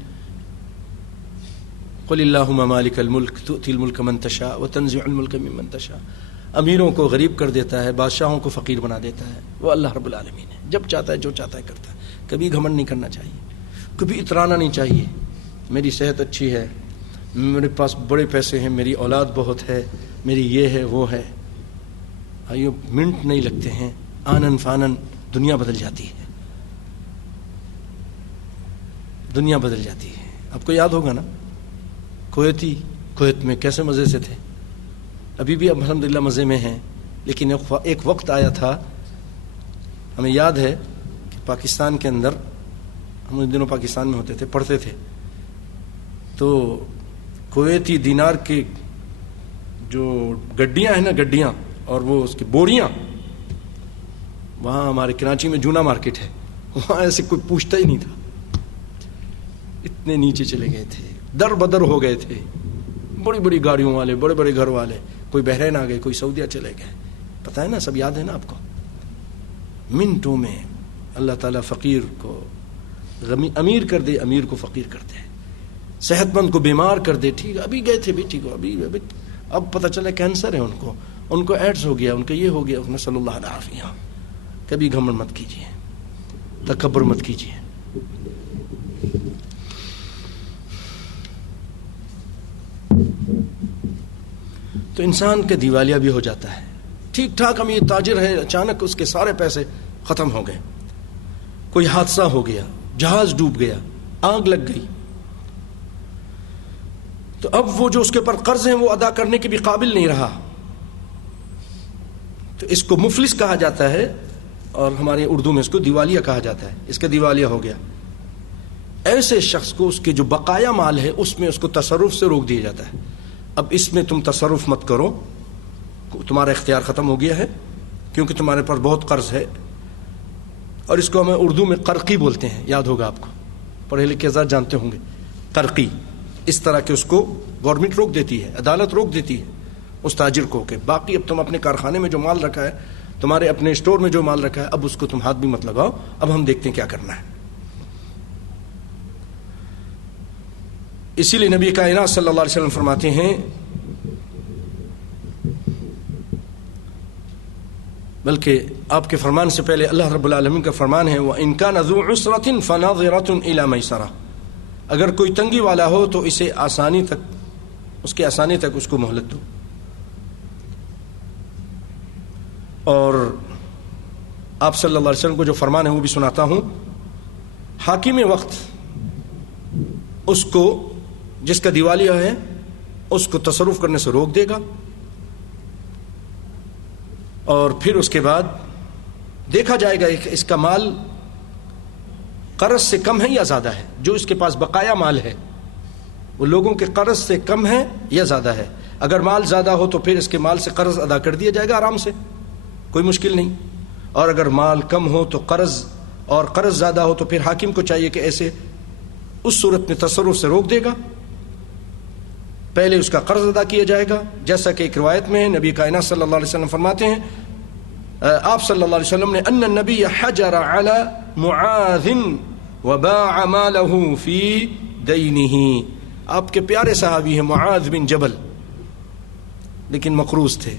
قل اللہم مالک الملک تؤتی الملک من تشاء وتنزع الملک ممن تشاء. امیروں کو غریب کر دیتا ہے، بادشاہوں کو فقیر بنا دیتا ہے. وہ اللہ رب العالمین ہے، جب چاہتا ہے جو چاہتا ہے کرتا ہے. کبھی گھمنڈ نہیں کرنا چاہیے، کبھی اترانا نہیں چاہیے. میری صحت اچھی ہے، میرے پاس بڑے پیسے ہیں، میری اولاد بہت ہے، میری یہ ہے وہ ہے. آئیو منٹ نہیں لگتے ہیں، آنن فانن دنیا بدل جاتی ہے، دنیا بدل جاتی ہے. آپ کو یاد ہوگا نا کویت میں کیسے مزے سے تھے، ابھی بھی اب الحمدللہ مزے میں ہیں. لیکن ایک وقت آیا تھا، ہمیں یاد ہے کہ پاکستان کے اندر، ہم ان دنوں پاکستان میں ہوتے تھے، پڑھتے تھے، تو کویتی دینار کی جو گڈیاں ہیں نا، گڈیاں اور وہ اس کی بوریاں، وہاں ہمارے کراچی میں جونا مارکیٹ ہے، وہاں ایسے کوئی پوچھتا ہی نہیں تھا، اتنے نیچے چلے گئے تھے، در بدر ہو گئے تھے. بڑی بڑی گاڑیوں والے، بڑے بڑے گھر والے، کوئی بحرین آ گئے، کوئی سعودیہ چلے گئے. پتہ ہے نا، سب یاد ہے نا آپ کو. منٹوں میں اللہ تعالیٰ فقیر کو امیر کر دے، امیر کو فقیر کر دے، صحت مند کو بیمار کر دے. ٹھیک، ابھی گئے تھے بھی، ٹھیک ہو، ابھی اب پتہ چلا کینسر ہے ان کو ایڈز ہو گیا، ان کا یہ ہو گیا. نسأل اللہ العافیہ. کبھی گھمنڈ مت کیجیے، تکبر مت کیجیے. تو انسان کا دیوالیہ بھی ہو جاتا ہے. ٹھیک ٹھاک امیر تاجر ہے، اچانک اس کے سارے پیسے ختم ہو گئے، کوئی حادثہ ہو گیا، جہاز ڈوب گیا، آگ لگ گئی، تو اب وہ جو اس کے پر قرض ہیں وہ ادا کرنے کے بھی قابل نہیں رہا. تو اس کو مفلس کہا جاتا ہے، اور ہمارے اردو میں اس کو دیوالیہ کہا جاتا ہے. اس کا دیوالیہ ہو گیا. ایسے شخص کو اس کے جو بقایا مال ہے اس میں اس کو تصرف سے روک دیا جاتا ہے. اب اس میں تم تصرف مت کرو، تمہارا اختیار ختم ہو گیا ہے، کیونکہ تمہارے پر بہت قرض ہے. اور اس کو ہمیں اردو میں قرقی بولتے ہیں، یاد ہوگا آپ کو، پڑھے لکھے ذات جانتے ہوں گے. قرقی اس طرح کہ اس کو گورنمنٹ روک دیتی ہے، عدالت روک دیتی ہے اس تاجر کو کہ باقی اب تم اپنے کارخانے میں جو مال رکھا ہے، تمہارے اپنے اسٹور میں جو مال رکھا ہے، اب اس کو تم ہاتھ بھی مت لگاؤ، اب ہم دیکھتے ہیں کیا کرنا ہے. اسی لیے نبی کائنات صلی اللہ علیہ وسلم فرماتے ہیں، بلکہ آپ کے فرمان سے پہلے اللہ رب العالمین کا فرمان ہے، وَإِن كَانَ ذُو عُسْرَةٍ فَنَاظِرَةٌ إِلَى مَيْسَرَةٍ. اگر کوئی تنگی والا ہو تو اسے آسانی تک، اس کے آسانی تک اس کو مہلت دو. اور آپ صلی اللہ علیہ وسلم کو جو فرمان ہے وہ بھی سناتا ہوں. حاکم وقت اس کو، جس کا دیوالیہ ہے، اس کو تصرف کرنے سے روک دے گا، اور پھر اس کے بعد دیکھا جائے گا کہ اس کا مال قرض سے کم ہے یا زیادہ ہے. جو اس کے پاس بقایا مال ہے وہ لوگوں کے قرض سے کم ہے یا زیادہ ہے. اگر مال زیادہ ہو تو پھر اس کے مال سے قرض ادا کر دیا جائے گا آرام سے, کوئی مشکل نہیں. اور اگر مال کم ہو تو قرض, اور قرض زیادہ ہو تو پھر حاکم کو چاہیے کہ ایسے اس صورت میں تصرف سے روک دے گا, پہلے اس کا قرض ادا کیا جائے گا. جیسا کہ ایک روایت میں ہے, نبی کائنات صلی اللہ علیہ وسلم فرماتے ہیں, آپ صلی اللہ علیہ وسلم نے ان النبی حجر علی معاذ وباع ماله فی دینہ. آپ کے پیارے صحابی ہیں معاذ بن جبل, لیکن مقروض تھے,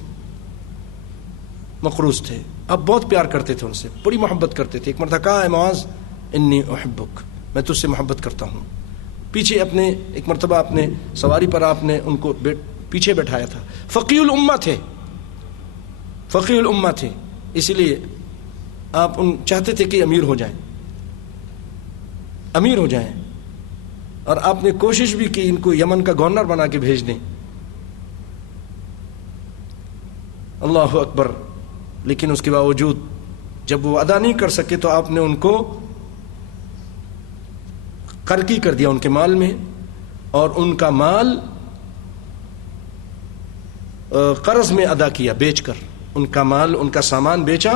مقروض تھے. آپ بہت پیار کرتے تھے ان سے, بڑی محبت کرتے تھے. ایک مرتبہ کہا ہے معاذ انی احبک, میں تجھ سے محبت کرتا ہوں. پیچھے اپنے ایک مرتبہ اپنے سواری پر آپ نے ان کو پیچھے بیٹھایا تھا. فقیہ الامہ تھے, فقیہ الامہ تھے, اسی لیے آپ ان چاہتے تھے کہ امیر ہو جائیں, امیر ہو جائیں. اور آپ نے کوشش بھی کی ان کو یمن کا گورنر بنا کے بھیج دیں. اللہ اکبر. لیکن اس کے باوجود جب وہ ادا نہیں کر سکے تو آپ نے ان کو قرضی کر دیا ان کے مال میں, اور ان کا مال قرض میں ادا کیا بیچ کر. ان کا مال, ان کا سامان بیچا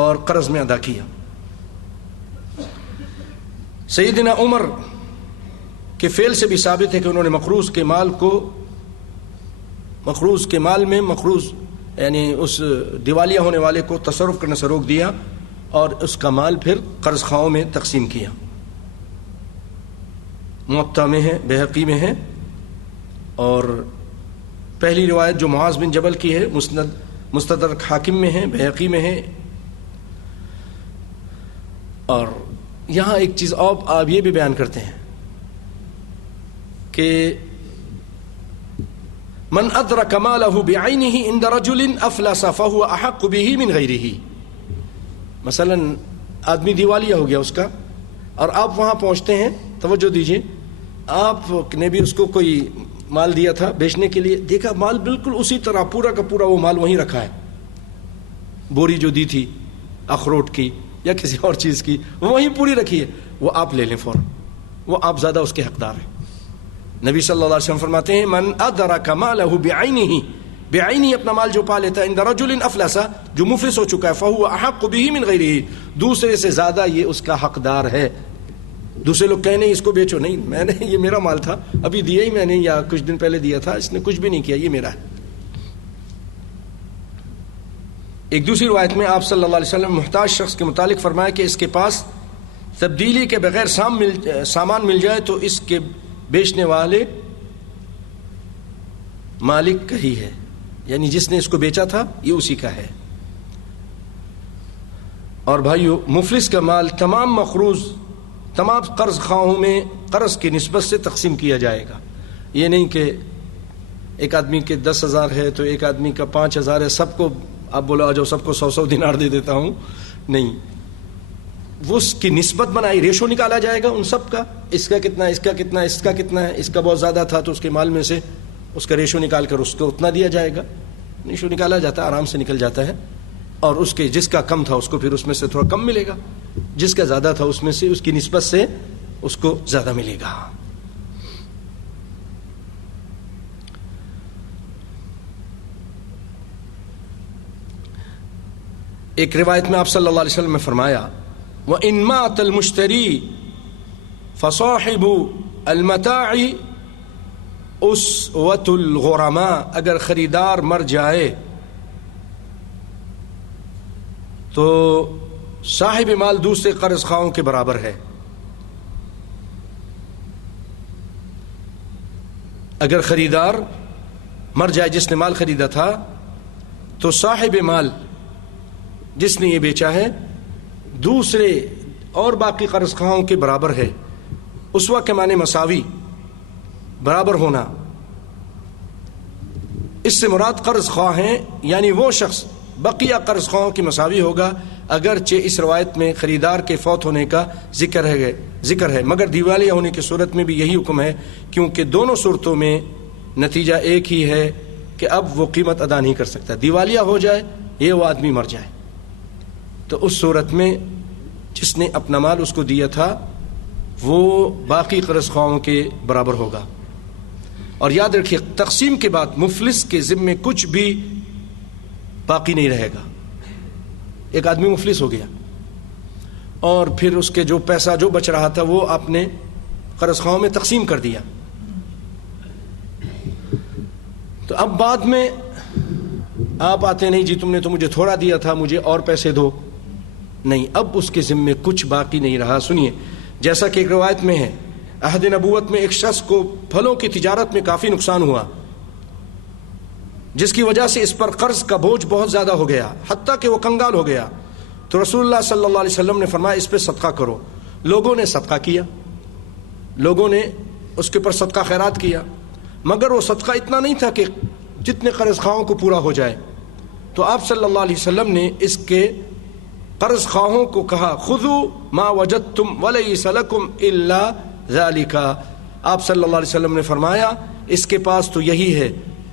اور قرض میں ادا کیا. سیدنا عمر کے فعل سے بھی ثابت ہے کہ انہوں نے مقروض کے مال کو, مقروض کے مال میں, مقروض یعنی اس دیوالیہ ہونے والے کو تصرف کرنے سے روک دیا اور اس کا مال پھر قرض خواہوں میں تقسیم کیا. موطا میں ہے, بہقی میں ہے, اور پہلی روایت جو معاذ بن جبل کی ہے مستدرک حاکم میں ہے, بہقی میں ہے. اور یہاں ایک چیز آپ یہ بھی بیان کرتے ہیں کہ من ادرک مالہ بعینہ عند رجل افلس فہو احق بہ من غیرہ. مثلا آدمی دیوالیہ ہو گیا اس کا, اور آپ وہاں پہنچتے ہیں, توجہ دیجئے, آپ نے بھی اس کو کوئی مال دیا تھا بیچنے کے لیے, دیکھا مال بالکل اسی طرح پورا کا پورا وہ مال وہیں رکھا ہے, بوری جو دی تھی اخروٹ کی یا کسی اور چیز کی وہ وہیں پوری رکھی ہے, وہ آپ لے لیں فوراً, وہ آپ زیادہ اس کے حقدار ہیں. نبی صلی اللہ علیہ وسلم فرماتے ہیں من ادرک مالہ بعینہ, بعینہ اپنا مال جو پا لیتا ہے, عند رجل افلس, جو مفلس ہو چکا ہے, فہو احق بہ من غیرہ, دوسرے سے زیادہ یہ اس کا حقدار ہے. دوسرے لوگ کہیں نہیں اس کو بیچو, نہیں میں نے, یہ میرا مال تھا, ابھی دیا ہی میں نے, یا کچھ دن پہلے دیا تھا, اس نے کچھ بھی نہیں کیا, یہ میرا ہے. ایک دوسری روایت میں آپ صلی اللہ علیہ وسلم محتاج شخص کے متعلق فرمایا کہ اس کے پاس تبدیلی کے بغیر سامان مل جائے تو اس کے بیچنے والے مالک کا ہی ہے, یعنی جس نے اس کو بیچا تھا یہ اسی کا ہے. اور بھائیو, مفلس کا مال تمام مقروض, تمام قرض خواہوں میں قرض کی نسبت سے تقسیم کیا جائے گا. یہ نہیں کہ ایک آدمی کے 10,000 ہے تو ایک آدمی کا 5,000 ہے, سب کو آپ بولو آ جاؤ سب کو 100 دینار دے دیتا ہوں, نہیں. وہ اس کی نسبت بنائی, ریشو نکالا جائے گا ان سب کا, اس کا کتنا, اس کا کتنا, اس کا کتنا ہے, اس کا بہت زیادہ تھا تو اس کے مال میں سے اس کا ریشو نکال کر اس کو اتنا دیا جائے گا. ریشو نکالا جاتا ہے, آرام سے نکل جاتا ہے, اور اس کے جس کا کم تھا اس کو پھر اس میں سے تھوڑا کم ملے گا, جس کا زیادہ تھا اس میں سے اس کی نسبت سے اس کو زیادہ ملے گا. ایک روایت میں آپ صلی اللہ علیہ وسلم نے فرمایا وَإِن مَاتَ الْمُشْتَرِي فَصَاحِبُ الْمَتَاعِ أُسْوَةُ الْغُرَمَاءِ, اگر خریدار مر جائے تو صاحب مال دوسرے قرض خواہوں کے برابر ہے. اگر خریدار مر جائے جس نے مال خریدا تھا تو صاحب مال جس نے یہ بیچا ہے دوسرے اور باقی قرض خواہوں کے برابر ہے. اسوہ کے معنی مساوی, برابر ہونا. اس سے مراد قرض خواہ ہیں, یعنی وہ شخص بقیہ قرض خواہوں کی مساوی ہوگا, اگرچہ اس روایت میں خریدار کے فوت ہونے کا ذکر ہے, مگر دیوالیہ ہونے کی صورت میں بھی یہی حکم ہے, کیونکہ دونوں صورتوں میں نتیجہ ایک ہی ہے کہ اب وہ قیمت ادا نہیں کر سکتا. دیوالیہ ہو جائے یہ وہ آدمی مر جائے تو اس صورت میں جس نے اپنا مال اس کو دیا تھا وہ باقی قرض خواہوں کے برابر ہوگا. اور یاد رکھیے تقسیم کے بعد مفلس کے ذمے کچھ بھی باقی نہیں رہے گا. ایک آدمی مفلس ہو گیا اور پھر اس کے جو پیسہ جو بچ رہا تھا وہ آپ نے قرض خواہوں میں تقسیم کر دیا. تو اب بعد میں آپ آتے نہیں جی تم نے تو مجھے تھوڑا دیا تھا مجھے اور پیسے دو. نہیں, اب اس کے ذمے کچھ باقی نہیں رہا. سنیے جیسا کہ ایک روایت میں ہے عہد نبوت میں ایک شخص کو پھلوں کی تجارت میں کافی نقصان ہوا جس کی وجہ سے اس پر قرض کا بوجھ بہت زیادہ ہو گیا حتیٰ کہ وہ کنگال ہو گیا. تو رسول اللہ صلی اللہ علیہ وسلم نے فرمایا اس پہ صدقہ کرو. لوگوں نے صدقہ کیا, لوگوں نے اس کے پر صدقہ خیرات کیا, مگر وہ صدقہ اتنا نہیں تھا کہ جتنے قرض خواہوں کو پورا ہو جائے. تو آپ صلی اللہ علیہ وسلم نے اس کے قرض خواہوں کو کہا خذوا ما وجدتم ولیس لکم الا ذالک. آپ صلی اللہ علیہ وسلم نے فرمایا اس کے پاس تو یہی ہے,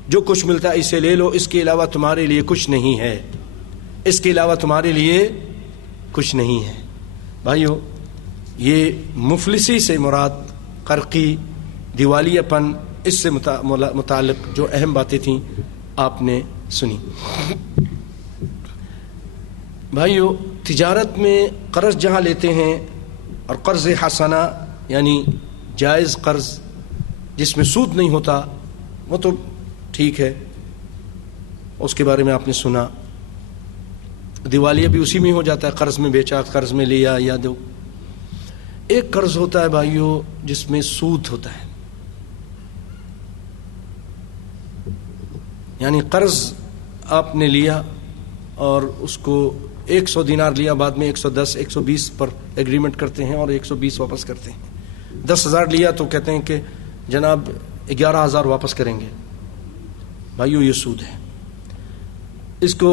جو کچھ ملتا ہے اسے لے لو, اس کے علاوہ تمہارے لیے کچھ نہیں ہے, اس کے علاوہ تمہارے لیے کچھ نہیں ہے. بھائیو یہ مفلسی سے مراد قرقی, دیوالیہ پن, اس سے متعلق جو اہم باتیں تھیں آپ نے سنی. بھائیو تجارت میں قرض جہاں لیتے ہیں اور قرض حسنہ یعنی جائز قرض جس میں سود نہیں ہوتا وہ تو ٹھیک ہے, اس کے بارے میں آپ نے سنا. دیوالیہ بھی اسی میں ہو جاتا ہے, قرض میں بیچا, قرض میں لیا یا دو. ایک قرض ہوتا ہے بھائیو جس میں سود ہوتا ہے, یعنی قرض آپ نے لیا اور اس کو 100 دینار لیا, بعد میں 110 120 پر ایگریمنٹ کرتے ہیں اور 120 واپس کرتے ہیں. 10,000 لیا تو کہتے ہیں کہ جناب 11,000 واپس کریں گے. بھائیو یہ سود ہے. اس کو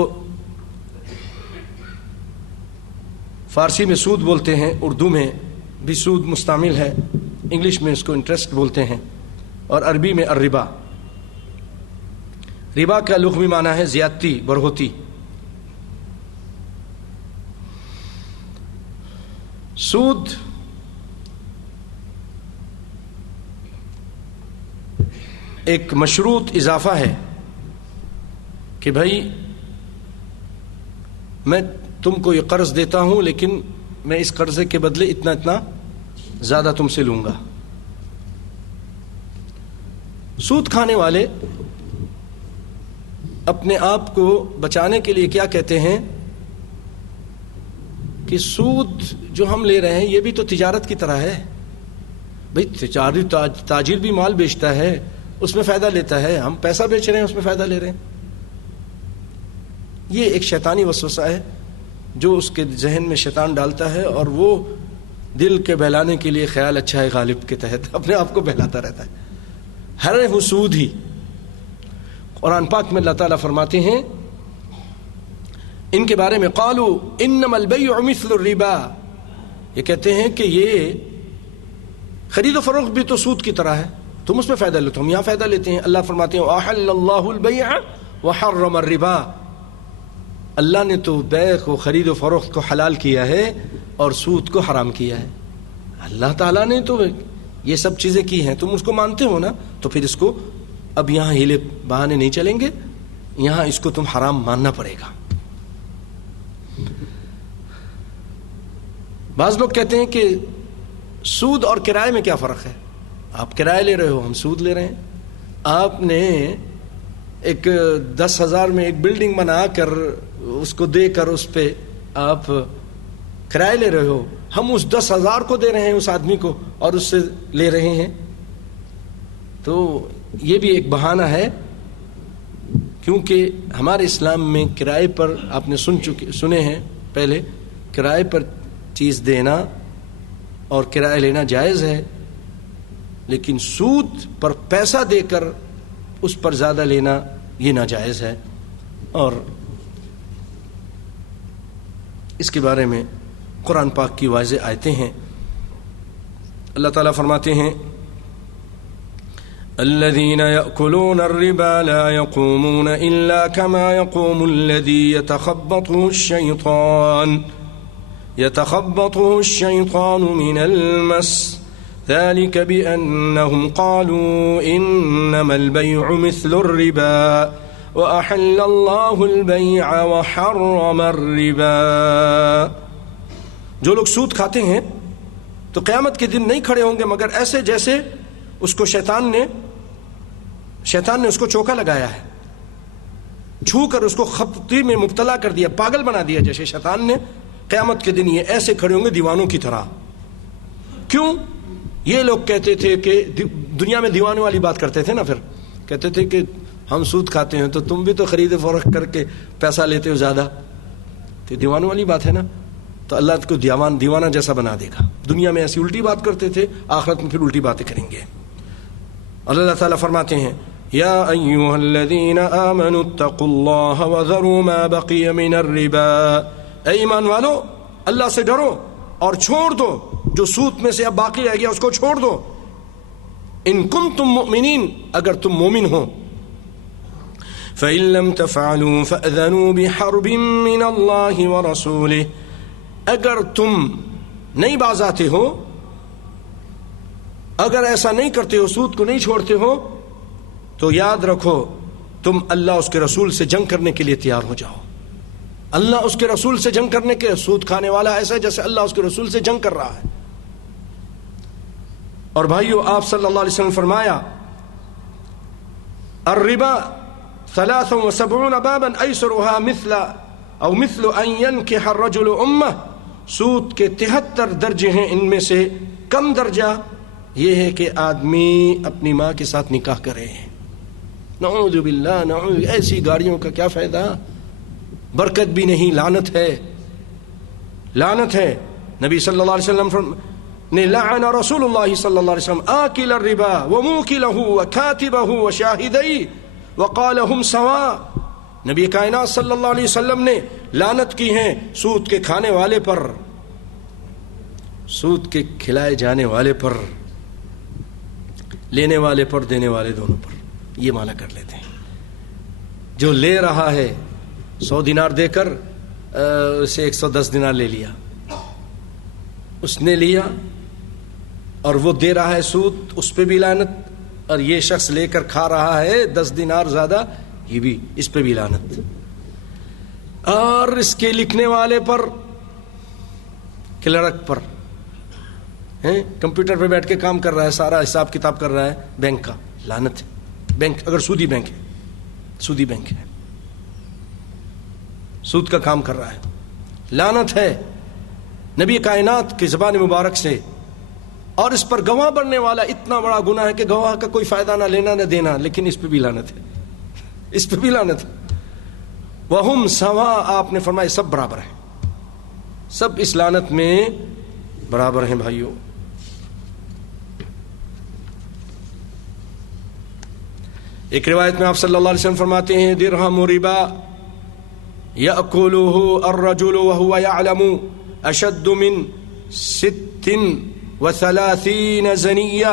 فارسی میں سود بولتے ہیں, اردو میں بھی سود مستعمل ہے, انگلش میں اس کو انٹرسٹ بولتے ہیں, اور عربی میں الربا. ربا کا لغوی معنی ہے زیادتی, بڑھوتی. سود ایک مشروط اضافہ ہے کہ بھائی میں تم کو یہ قرض دیتا ہوں لیکن میں اس قرضے کے بدلے اتنا زیادہ تم سے لوں گا. سود کھانے والے اپنے آپ کو بچانے کے لیے کیا کہتے ہیں کہ سود جو ہم لے رہے ہیں یہ بھی تو تجارت کی طرح ہے. بھائی تاجر بھی مال بیچتا ہے, اس میں فائدہ لیتا ہے, ہم پیسہ بیچ رہے ہیں اس میں فائدہ لے رہے ہیں. یہ ایک شیطانی وسوسہ ہے جو اس کے ذہن میں شیطان ڈالتا ہے, اور وہ دل کے بہلانے کے لیے خیال اچھا ہے غالب کے تحت اپنے آپ کو بہلاتا رہتا ہے. ہر وہ سود ہی. قرآن پاک میں اللہ تعالیٰ فرماتے ہیں ان کے بارے میں قالوا انما البیع مثل الربا, یہ کہتے ہیں کہ یہ خرید و فروخت بھی تو سود کی طرح ہے, تم اس میں فائدہ لیتے ہو, ہم یہاں فائدہ لیتے ہیں. اللہ فرماتے ہیں احل اللہ البیع وحرم الربا, اللہ نے تو بیع کو, خرید و فروخت کو حلال کیا ہے اور سود کو حرام کیا ہے. اللہ تعالیٰ نے تو یہ سب چیزیں کی ہیں, تم اس کو مانتے ہو نا, تو پھر اس کو اب یہاں ہیلے بہانے نہیں چلیں گے, یہاں اس کو تم حرام ماننا پڑے گا. بعض لوگ کہتے ہیں کہ سود اور کرائے میں کیا فرق ہے؟ آپ کرایہ لے رہے ہو, ہم سود لے رہے ہیں. آپ نے ایک 10,000 میں ایک بلڈنگ بنا کر اس کو دے کر اس پہ آپ کرایہ لے رہے ہو, ہم اس 10,000 کو دے رہے ہیں اس آدمی کو اور اس سے لے رہے ہیں. تو یہ بھی ایک بہانہ ہے, کیونکہ ہمارے اسلام میں کرائے پر آپ نے سنے ہیں پہلے, کرائے پر چیز دینا اور کرایہ لینا جائز ہے, لیکن سود پر پیسہ دے کر اس پر زیادہ لینا یہ ناجائز ہے. اور اس کے بارے میں قرآن پاک کی واضح آیتیں ہیں. اللہ تعالیٰ فرماتے ہیں الذين يأكلون الربا لا يقومون إلا كما يقوم الذي يتخبطه الشيطان من المس ذلك بأنهم قالوا إنما البيع مثل الربا وأحل الله البيع وحرم الربا. جو لوگ سود کھاتے ہیں تو قیامت کے دن نہیں کھڑے ہوں گے مگر ایسے جیسے اس کو شیطان نے اس کو چوکا لگایا ہے, چھو کر اس کو خپتی میں مبتلا کر دیا, پاگل بنا دیا. جیسے شیطان نے قیامت کے دن یہ ایسے کھڑے ہوں گے دیوانوں کی طرح. کیوں؟ یہ لوگ کہتے تھے کہ دنیا میں دیوانوں والی بات کرتے تھے نا, پھر کہتے تھے کہ ہم سود کھاتے ہیں تو تم بھی تو خرید فروخت کر کے پیسہ لیتے ہو زیادہ, تو دیوانوں والی بات ہے نا. تو اللہ کو دیوانہ جیسا بنا دے گا. دنیا میں ایسی الٹی بات کرتے تھے, آخرت میں پھر الٹی باتیں کریں گے. اللہ تعالیٰ فرماتے ہیں یا ایھا الذین آمنوا اتقوا اللہ وذروا ما بقی من الربا, اے ایمان والو اللہ سے ڈرو اور چھوڑ دو جو سود میں سے اب باقی رہ گیا اس کو چھوڑ دو. ان کنتم مؤمنین, اگر تم مومن ہو. فإن لم تفعلوا فأذنوا بحرب من اللہ ورسولہ, اگر تم نہیں باز آتے ہو, اگر ایسا نہیں کرتے ہو, سود کو نہیں چھوڑتے ہو, تو یاد رکھو تم اللہ اس کے رسول سے جنگ کرنے کے لیے تیار ہو جاؤ. اللہ اس کے رسول سے جنگ کرنے کے, سود کھانے والا ایسا ہے جیسے اللہ اس کے رسول سے جنگ کر رہا ہے. اور بھائیو آپ صلی اللہ علیہ وسلم فرمایا الربا 73 بابا ایسرها مثل ان ينكح الرجل امه, سود کے 73 درجے ہیں, ان میں سے کم درجہ یہ ہے کہ آدمی اپنی ماں کے ساتھ نکاح کرے. نعوذ باللہ, نعوذ. ایسی گاڑیوں کا کیا فائدہ, برکت بھی نہیں, لعنت ہے, لعنت ہے. نبی صلی اللہ علیہ وسلم نے لعن رسول اللہ صلی اللہ علیہ وسلم آکل الربا وموکلہ وکاتبہ وشاہدی وقال ہم سواء. نبی کائنات صلی اللہ علیہ وسلم نے لعنت کی ہے سود کے کھانے والے پر, سود کے کھلائے جانے والے پر, لینے والے پر, دینے والے دونوں پر. یہ مانا کر لیتے ہیں. جو لے رہا ہے 100 دینار دے کر اسے 110 دینار لے لیا, اس نے لیا, اور وہ دے رہا ہے سود, اس پہ بھی لعنت. اور یہ شخص لے کر کھا رہا ہے 10 دینار زیادہ, یہ بھی, اس پہ بھی لعنت. اور اس کے لکھنے والے پر, کلرک پر, کمپیوٹر پہ بیٹھ کے کام کر رہا ہے, سارا حساب کتاب کر رہا ہے بینک کا, لعنت ہے. بینک اگر سودی بینک ہے, سودی بینک ہے, سود کا کام کر رہا ہے, لعنت ہے نبی کائنات کی زبان مبارک سے. اور اس پر گواہ بننے والا اتنا بڑا گناہ ہے کہ گواہ کا کوئی فائدہ نہ لینا نہ دینا, لیکن اس پہ بھی لعنت ہے, اس پہ بھی لعنت ہے. وہم سوا, آپ نے فرمایا سب برابر ہیں, سب اس لعنت میں برابر ہیں. بھائیو ایک روایت میں آپ صلی اللہ علیہ وسلم فرماتے ہیں درہم ربا یأکلہ الرجل وهو یعلم اشد من 36 زنیہ.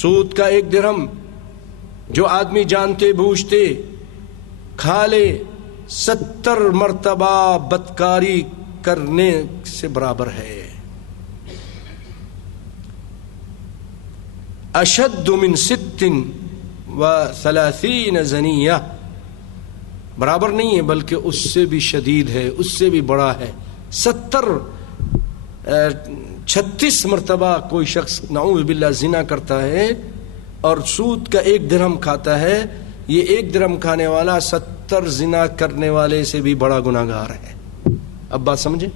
سود کا 1 درہم جو آدمی جانتے بوجھتے کھا لے 70 مرتبہ بدکاری کرنے سے برابر ہے. اشد من 36 زنیہ, برابر نہیں ہے بلکہ اس سے بھی شدید ہے, اس سے بھی بڑا ہے. 36 مرتبہ کوئی شخص نعوذ باللہ زنا کرتا ہے اور سود کا 1 درہم کھاتا ہے. یہ 1 درہم کھانے والا 70 زنا کرنے والے سے بھی بڑا گناہگار ہے. اب بات سمجھیں.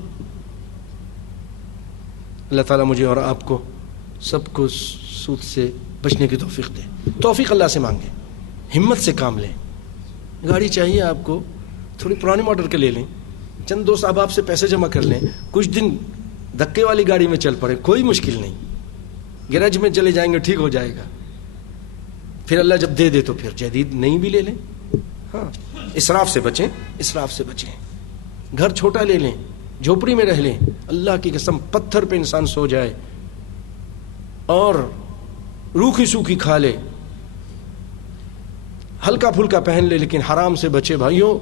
اللہ تعالیٰ مجھے اور آپ کو سب کو سود سے بچنے کی توفیق دے. توفیق اللہ سے مانگیں, ہمت سے کام لیں. گاڑی چاہیے آپ کو, تھوڑی پرانے ماڈل کے لے لیں, چند دوست احباب سے پیسے جمع کر لیں, کچھ دن دھکے والی گاڑی میں چل پڑے, کوئی مشکل نہیں, گیراج میں چلے جائیں گے ٹھیک ہو جائے گا. پھر اللہ جب دے دے تو پھر جدید نہیں بھی لے لیں. ہاں, اسراف سے بچیں, اسراف سے بچیں. گھر چھوٹا لے لیں, جھوپڑی میں رہ لیں. اللہ کی قسم پتھر پہ انسان سو جائے اور روکھی سوکھی کھا لے ہلکا پھلکا پہن لے لیکن حرام سے بچے بھائیوں،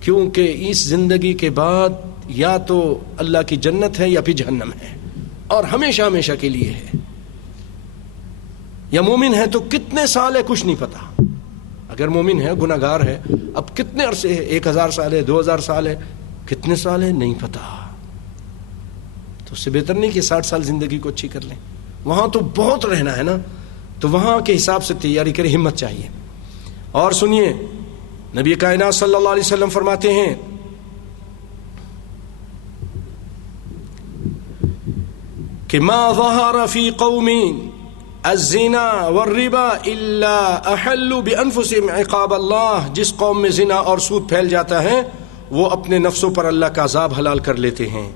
کیونکہ اس زندگی کے بعد یا تو اللہ کی جنت ہے یا پھر جہنم ہے، اور ہمیشہ ہمیشہ کے لیے ہے۔ یا مومن ہے تو کتنے سال ہے کچھ نہیں پتا، اگر مومن ہے گناہ گار ہے اب کتنے عرصے ہے، 1000 سال ہے، 2000 سال ہے، کتنے سال ہے نہیں پتا، تو اس سے بہتر نہیں کہ 60 سال زندگی کو اچھی کر لیں۔ وہاں تو بہت رہنا ہے نا، تو وہاں کے حساب سے تیاری کرے، ہمت چاہیے۔ اور سنیے، نبی کائنات صلی اللہ علیہ وسلم فرماتے ہیں کہ ما ظہر فی قوم الزنا والربا الا احلوا بانفسهم عقاب اللہ، جس قوم میں زنا اور سود پھیل جاتا ہے وہ اپنے نفسوں پر اللہ کا عذاب حلال کر لیتے ہیں،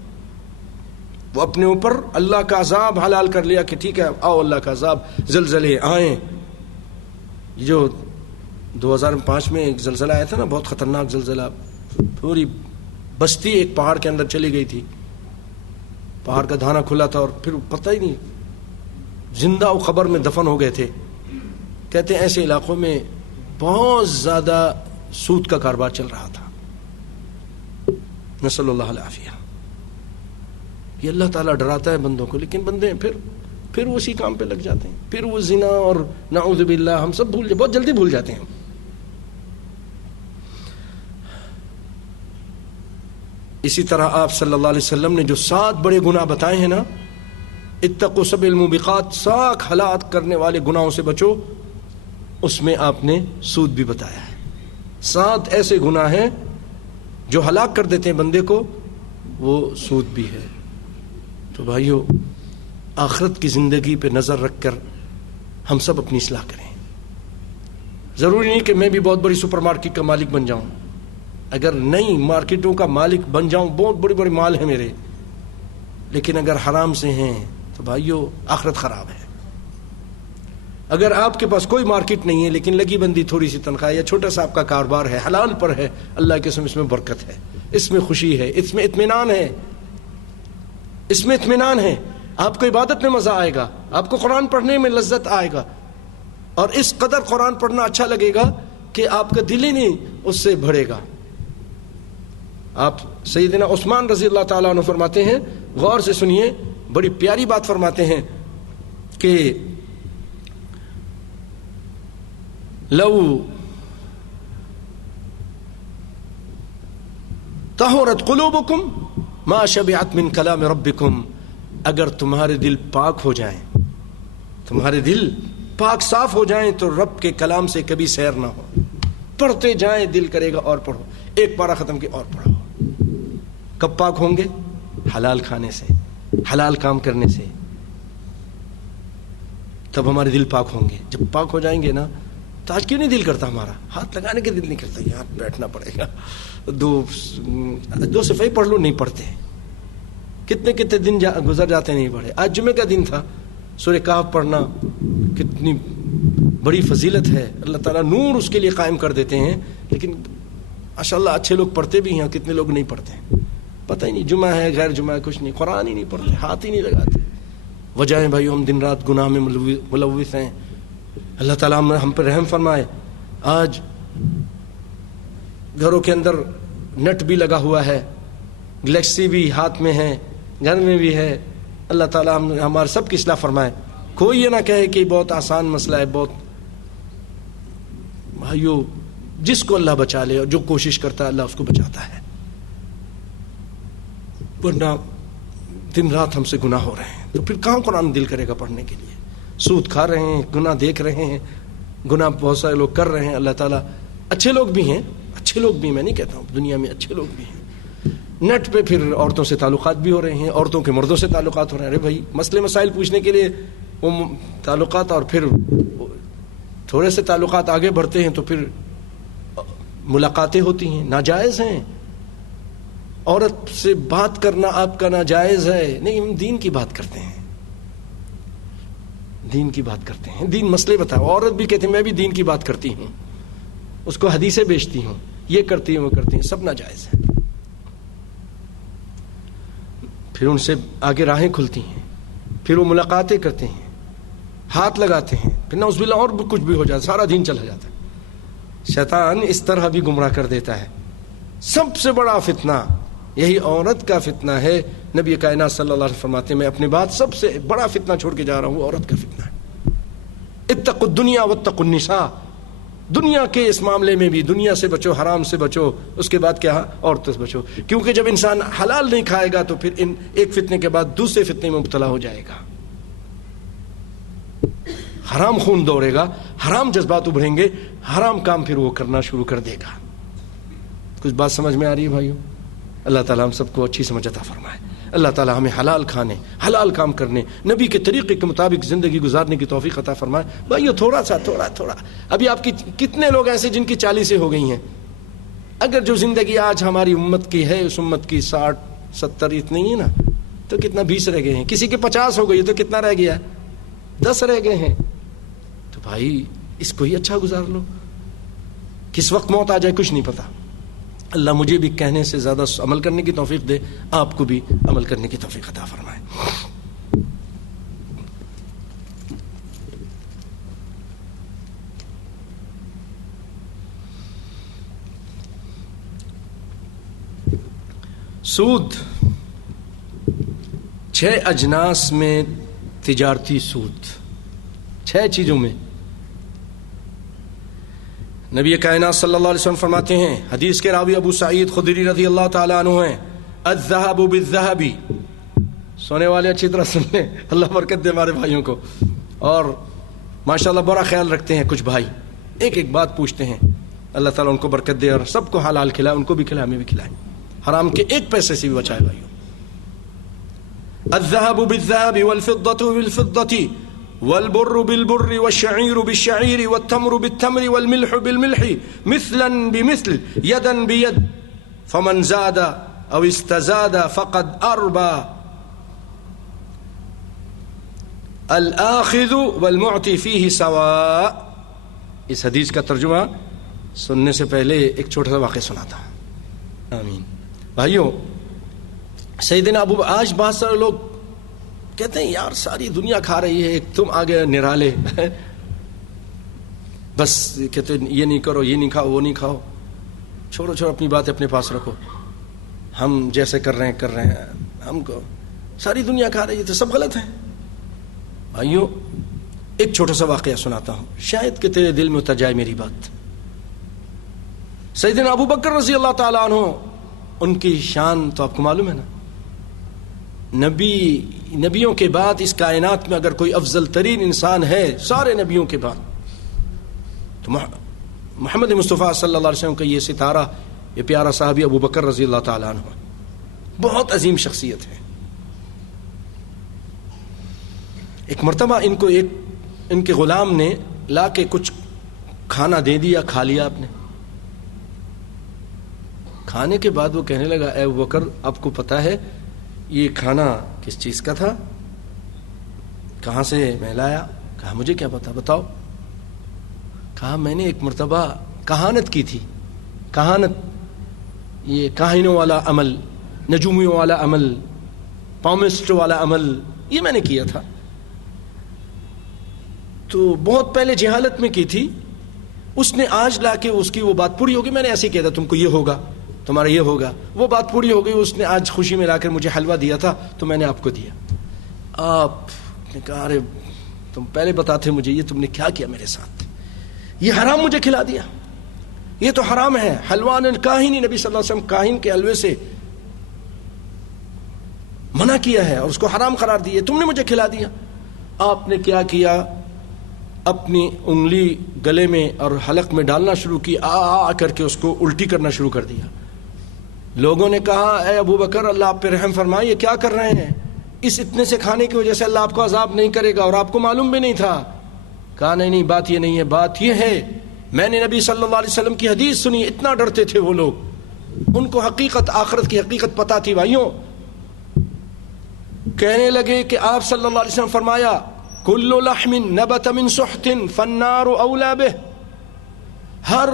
وہ اپنے اوپر اللہ کا عذاب حلال کر لیا کہ ٹھیک ہے آؤ اللہ کا عذاب، زلزلے آئیں۔ جو 2005 میں ایک زلزلہ آیا تھا نا، بہت خطرناک زلزلہ، پوری بستی ایک پہاڑ کے اندر چلی گئی تھی، پہاڑ کا دھانا کھلا تھا اور پھر پتہ ہی نہیں، زندہ و خبر میں دفن ہو گئے تھے۔ کہتے ہیں ایسے علاقوں میں بہت زیادہ سود کا کاروبار چل رہا تھا، نسأل اللہ العافیہ۔ یہ اللہ تعالیٰ ڈراتا ہے بندوں کو، لیکن بندے پھر اسی کام پہ لگ جاتے ہیں، پھر وہ زنا اور نعوذ باللہ ہم سب بہت جلدی بھول جاتے ہیں۔ اسی طرح آپ صلی اللہ علیہ وسلم نے جو 7 بڑے گناہ بتائے ہیں نا، اتقوا 7 الموبقات، ساکھ ہلاک کرنے والے گناہوں سے بچو، اس میں آپ نے سود بھی بتایا ہے۔ 7 ایسے گناہ ہیں جو ہلاک کر دیتے ہیں بندے کو، وہ سود بھی ہے۔ تو بھائیو، آخرت کی زندگی پہ نظر رکھ کر ہم سب اپنی اصلاح کریں۔ ضروری نہیں کہ میں بھی بہت بڑی سپر مارکیٹ کا مالک بن جاؤں، اگر نئی مارکیٹوں کا مالک بن جاؤں، بہت بڑے بڑے مال ہیں میرے، لیکن اگر حرام سے ہیں تو بھائیو آخرت خراب ہے۔ اگر آپ کے پاس کوئی مارکیٹ نہیں ہے لیکن لگی بندی تھوڑی سی تنخواہ یا چھوٹا سا آپ کا کاروبار ہے، حلال پر ہے، اللہ کے قسم اس میں برکت ہے، اس میں خوشی ہے، اس میں اطمینان ہے، اس میں اطمینان ہے، آپ کو عبادت میں مزہ آئے گا، آپ کو قرآن پڑھنے میں لذت آئے گا، اور اس قدر قرآن پڑھنا اچھا لگے گا کہ آپ کا دل ہی نہیں اس سے بھرے گا۔ آپ سیدنا عثمان رضی اللہ تعالیٰ عنہ فرماتے ہیں، غور سے سنیے، بڑی پیاری بات فرماتے ہیں کہ لو طہرت قلوبکم ما شبعت من کلام ربکم، اگر تمہارے دل پاک ہو جائیں، تمہارے دل پاک صاف ہو جائیں تو رب کے کلام سے کبھی سیر نہ ہو، پڑھتے جائیں دل کرے گا اور پڑھو، ایک پارہ ختم کی اور پڑھو۔ کب پاک ہوں گے؟ حلال کھانے سے، حلال کام کرنے سے، تب ہمارے دل پاک ہوں گے۔ جب پاک ہو جائیں گے نا تو آج کیوں نہیں دل کرتا ہمارا؟ ہاتھ لگانے کے دل نہیں کرتا، یہاں بیٹھنا پڑے گا، دو صفحے پڑھ لو، نہیں پڑھتے، کتنے کتنے دن گزر جاتے نہیں پڑھے۔ آج جمعے کا دن تھا، سورہ کہف پڑھنا کتنی بڑی فضیلت ہے، اللہ تعالیٰ نور اس کے لیے قائم کر دیتے ہیں، لیکن ماشاءاللہ اچھے لوگ پڑھتے بھی ہیں، کتنے لوگ نہیں پڑھتے ہیں، پتہ ہی نہیں، جمعہ ہے غیر جمعہ ہے کچھ نہیں، قرآن ہی نہیں پڑھتے، ہاتھ ہی نہیں لگاتے۔ وجہ ہے بھائی ہم دن رات گناہ میں ملوث ہیں، اللہ تعالیٰ ہم پر رحم فرمائے۔ آج گھروں کے اندر نیٹ بھی لگا ہوا ہے، گلیکسی بھی ہاتھ میں ہے، گھر میں بھی ہے، اللہ تعالیٰ ہمارے سب کی اصلاح فرمائے۔ کوئی یہ نہ کہے کہ بہت آسان مسئلہ ہے، بہت بھائیو، جس کو اللہ بچا لے اور جو کوشش کرتا ہے اللہ اس کو بچاتا ہے، ورنہ دن رات ہم سے گناہ ہو رہے ہیں، تو پھر کہاں قرآن دل کرے گا پڑھنے کے لیے؟ سود کھا رہے ہیں، گناہ دیکھ رہے ہیں، گناہ بہت سارے لوگ کر رہے ہیں۔ اللہ تعالیٰ، اچھے لوگ بھی ہیں، اچھے لوگ بھی، میں نہیں کہتا ہوں، دنیا میں اچھے لوگ بھی ہیں، نیٹ پہ پھر عورتوں سے تعلقات بھی ہو رہے ہیں، عورتوں کے مردوں سے تعلقات ہو رہے ہیں۔ ارے بھائی، مسئلے مسائل پوچھنے کے لیے وہ تعلقات، اور پھر تھوڑے سے تعلقات آگے بڑھتے ہیں تو پھر ملاقاتیں ہوتی ہیں، ناجائز ہیں۔ عورت سے بات کرنا آپ کا ناجائز ہے، نہیں، ہم دین کی بات کرتے ہیں، دین کی بات کرتے ہیں، دین مسئلے بتاؤ۔ عورت بھی کہتے ہیں میں بھی دین کی بات کرتی ہوں، اس کو حدیثیں بیچتی ہوں، یہ کرتی ہوں وہ کرتی ہیں، سب ناجائز ہے۔ پھر ان سے آگے راہیں کھلتی ہیں، پھر وہ ملاقاتیں کرتے ہیں، ہاتھ لگاتے ہیں، پھر نعوذ باللہ اور کچھ بھی ہو جاتا ہے، سارا دین چلا جاتا ہے۔ شیطان اس طرح بھی گمراہ کر دیتا ہے. سب سے بڑا فتنہ یہی عورت کا فتنہ ہے. نبی کائنات صلی اللہ علیہ وسلم فرماتے ہیں میں اپنی بات سب سے بڑا فتنہ چھوڑ کے جا رہا ہوں, عورت کا فتنہ ہے. اتقوا الدنیا واتقوا النساء. دنیا کے اس معاملے میں بھی دنیا سے بچو, حرام سے بچو, اس کے بعد کیا عورتوں سے بچو, کیونکہ جب انسان حلال نہیں کھائے گا تو پھر ایک فتنے کے بعد دوسرے فتنے میں مبتلا ہو جائے گا. حرام خون دوڑے گا, حرام جذبات ابھریں گے, حرام کام پھر وہ کرنا شروع کر دے گا. کچھ بات سمجھ میں آ رہی ہے بھائیو؟ اللہ تعالیٰ ہم سب کو اچھی سمجھ عطا فرمائے. اللہ تعالیٰ ہمیں حلال کھانے, حلال کام کرنے, نبی کے طریقے کے مطابق زندگی گزارنے کی توفیق عطا فرمائے. بھائیو تھوڑا ابھی آپ کی کتنے لوگ ایسے جن کی 40 ہو گئی ہیں؟ اگر جو زندگی آج ہماری امت کی ہے, اس امت کی 60-70 اتنی ہی نا, تو کتنا 20 رہ گئے ہیں. کسی کے 50 ہو گئی تو کتنا رہ گیا ہے؟ 10 رہ گئے ہیں. تو بھائی اس کو ہی اچھا گزار لو, کس وقت موت آ جائے کچھ نہیں پتا. اللہ مجھے بھی کہنے سے زیادہ عمل کرنے کی توفیق دے, آپ کو بھی عمل کرنے کی توفیق عطا فرمائے. سود 6 اجناس میں تجارتی سود, 6 چیزوں میں. نبی کائنات صلی اللہ علیہ وسلم فرماتے ہیں, حدیث کے راوی ابو سعید خدری رضی اللہ تعالیٰ عنہ ہیں, الذهب بالذهب. سونے والے اچھی طرح سن لیں, اللہ برکت دے ہمارے بھائیوں کو. اور ماشاءاللہ بڑا خیال رکھتے ہیں کچھ بھائی, ایک بات پوچھتے ہیں, اللہ تعالیٰ ان کو برکت دے اور سب کو حلال کھلائے, ان کو بھی کھلائے, ہمیں بھی کھلائے, حرام کے 1 پیسے سے بھی بچائے بھائیوں. الذهب بالذهب والفضة بالفضة والبر بالبر والشعير بالشعير والتمر بالتمر والملح بالملح مثلا بمثل يدا بيد فمن زاد او استزاد فقد اربى الآخذ والمعطي فيه سواء. اس حدیث کا ترجمہ سننے سے پہلے ایک چھوٹا سا واقعہ سناتا ہوں. آمین. بھائیو, سیدنا ابو, آج بہت سارے لوگ کہتے ہیں یار ساری دنیا کھا رہی ہے, ایک تم آگے نرالے بس کہتے ہیں یہ نہیں کرو, یہ نہیں کھاؤ, وہ نہیں کھاؤ, چھوڑو اپنی بات اپنے پاس رکھو, ہم جیسے کر رہے ہیں, ہم کو ساری دنیا کھا رہی ہے تو سب غلط ہے. بھائیو ایک چھوٹا سا واقعہ سناتا ہوں, شاید کہ تیرے دل میں اتر جائے میری بات. سیدنا ابو بکر رضی اللہ تعالیٰ عنہ, ان کی شان تو آپ کو معلوم ہے نا, نبیوں کے بعد اس کائنات میں اگر کوئی افضل ترین انسان ہے سارے نبیوں کے بعد تو محمد مصطفیٰ صلی اللہ علیہ وسلم کا یہ ستارہ, یہ پیارا صحابی ابو بکر رضی اللہ تعالیٰ عنہ, بہت عظیم شخصیت ہے. ایک مرتبہ ان کے غلام نے لا کے کچھ کھانا دے دیا, کھا لیا آپ نے. کھانے کے بعد وہ کہنے لگا, اے ابو بکر آپ کو پتا ہے یہ کھانا کس چیز کا تھا, کہاں سے میں لایا؟ کہا مجھے کیا پتا, بتاؤ. کہا میں نے ایک مرتبہ کہانت کی تھی. کہانت, یہ کاہنوں والا عمل, نجومیوں والا عمل, پامسٹ والا عمل, یہ میں نے کیا تھا. تو بہت پہلے جہالت میں کی تھی. اس نے آج لا کے اس کی وہ بات پوری ہوگی, میں نے ایسے ہی کہا تھا تم کو یہ ہوگا, تمہارا یہ ہوگا, وہ بات پوری ہو گئی. اس نے آج خوشی میں لا کر مجھے حلوہ دیا تھا تو میں نے آپ کو دیا. آپ نے کہا ارے تم پہلے بتاتے مجھے, یہ تم نے کیا کیا میرے ساتھ, یہ حرام مجھے کھلا دیا, یہ تو حرام ہے. حلوان الکاہنی, نبی صلی اللہ علیہ وسلم کاہن کے حلوے سے منع کیا ہے اور اس کو حرام قرار دیا, تم نے مجھے کھلا دیا. آپ نے کیا کیا, اپنی انگلی گلے میں اور حلق میں ڈالنا شروع کی, آ کر کے اس کو الٹی کرنا شروع کر دیا. لوگوں نے کہا اے ابو بکر اللہ آپ پہ رحم فرمائے, یہ کیا کر رہے ہیں, اس اتنے سے کھانے کی وجہ سے اللہ آپ کو عذاب نہیں کرے گا, اور آپ کو معلوم بھی نہیں تھا. کہا نہیں بات یہ نہیں ہے, بات یہ ہے میں نے نبی صلی اللہ علیہ وسلم کی حدیث سنی. اتنا ڈرتے تھے وہ لوگ, ان کو حقیقت, آخرت کی حقیقت پتا تھی. بھائیوں کہنے لگے کہ آپ صلی اللہ علیہ وسلم فرمایا کل لحم نبت من سحت فالنار اولا بہ, ہر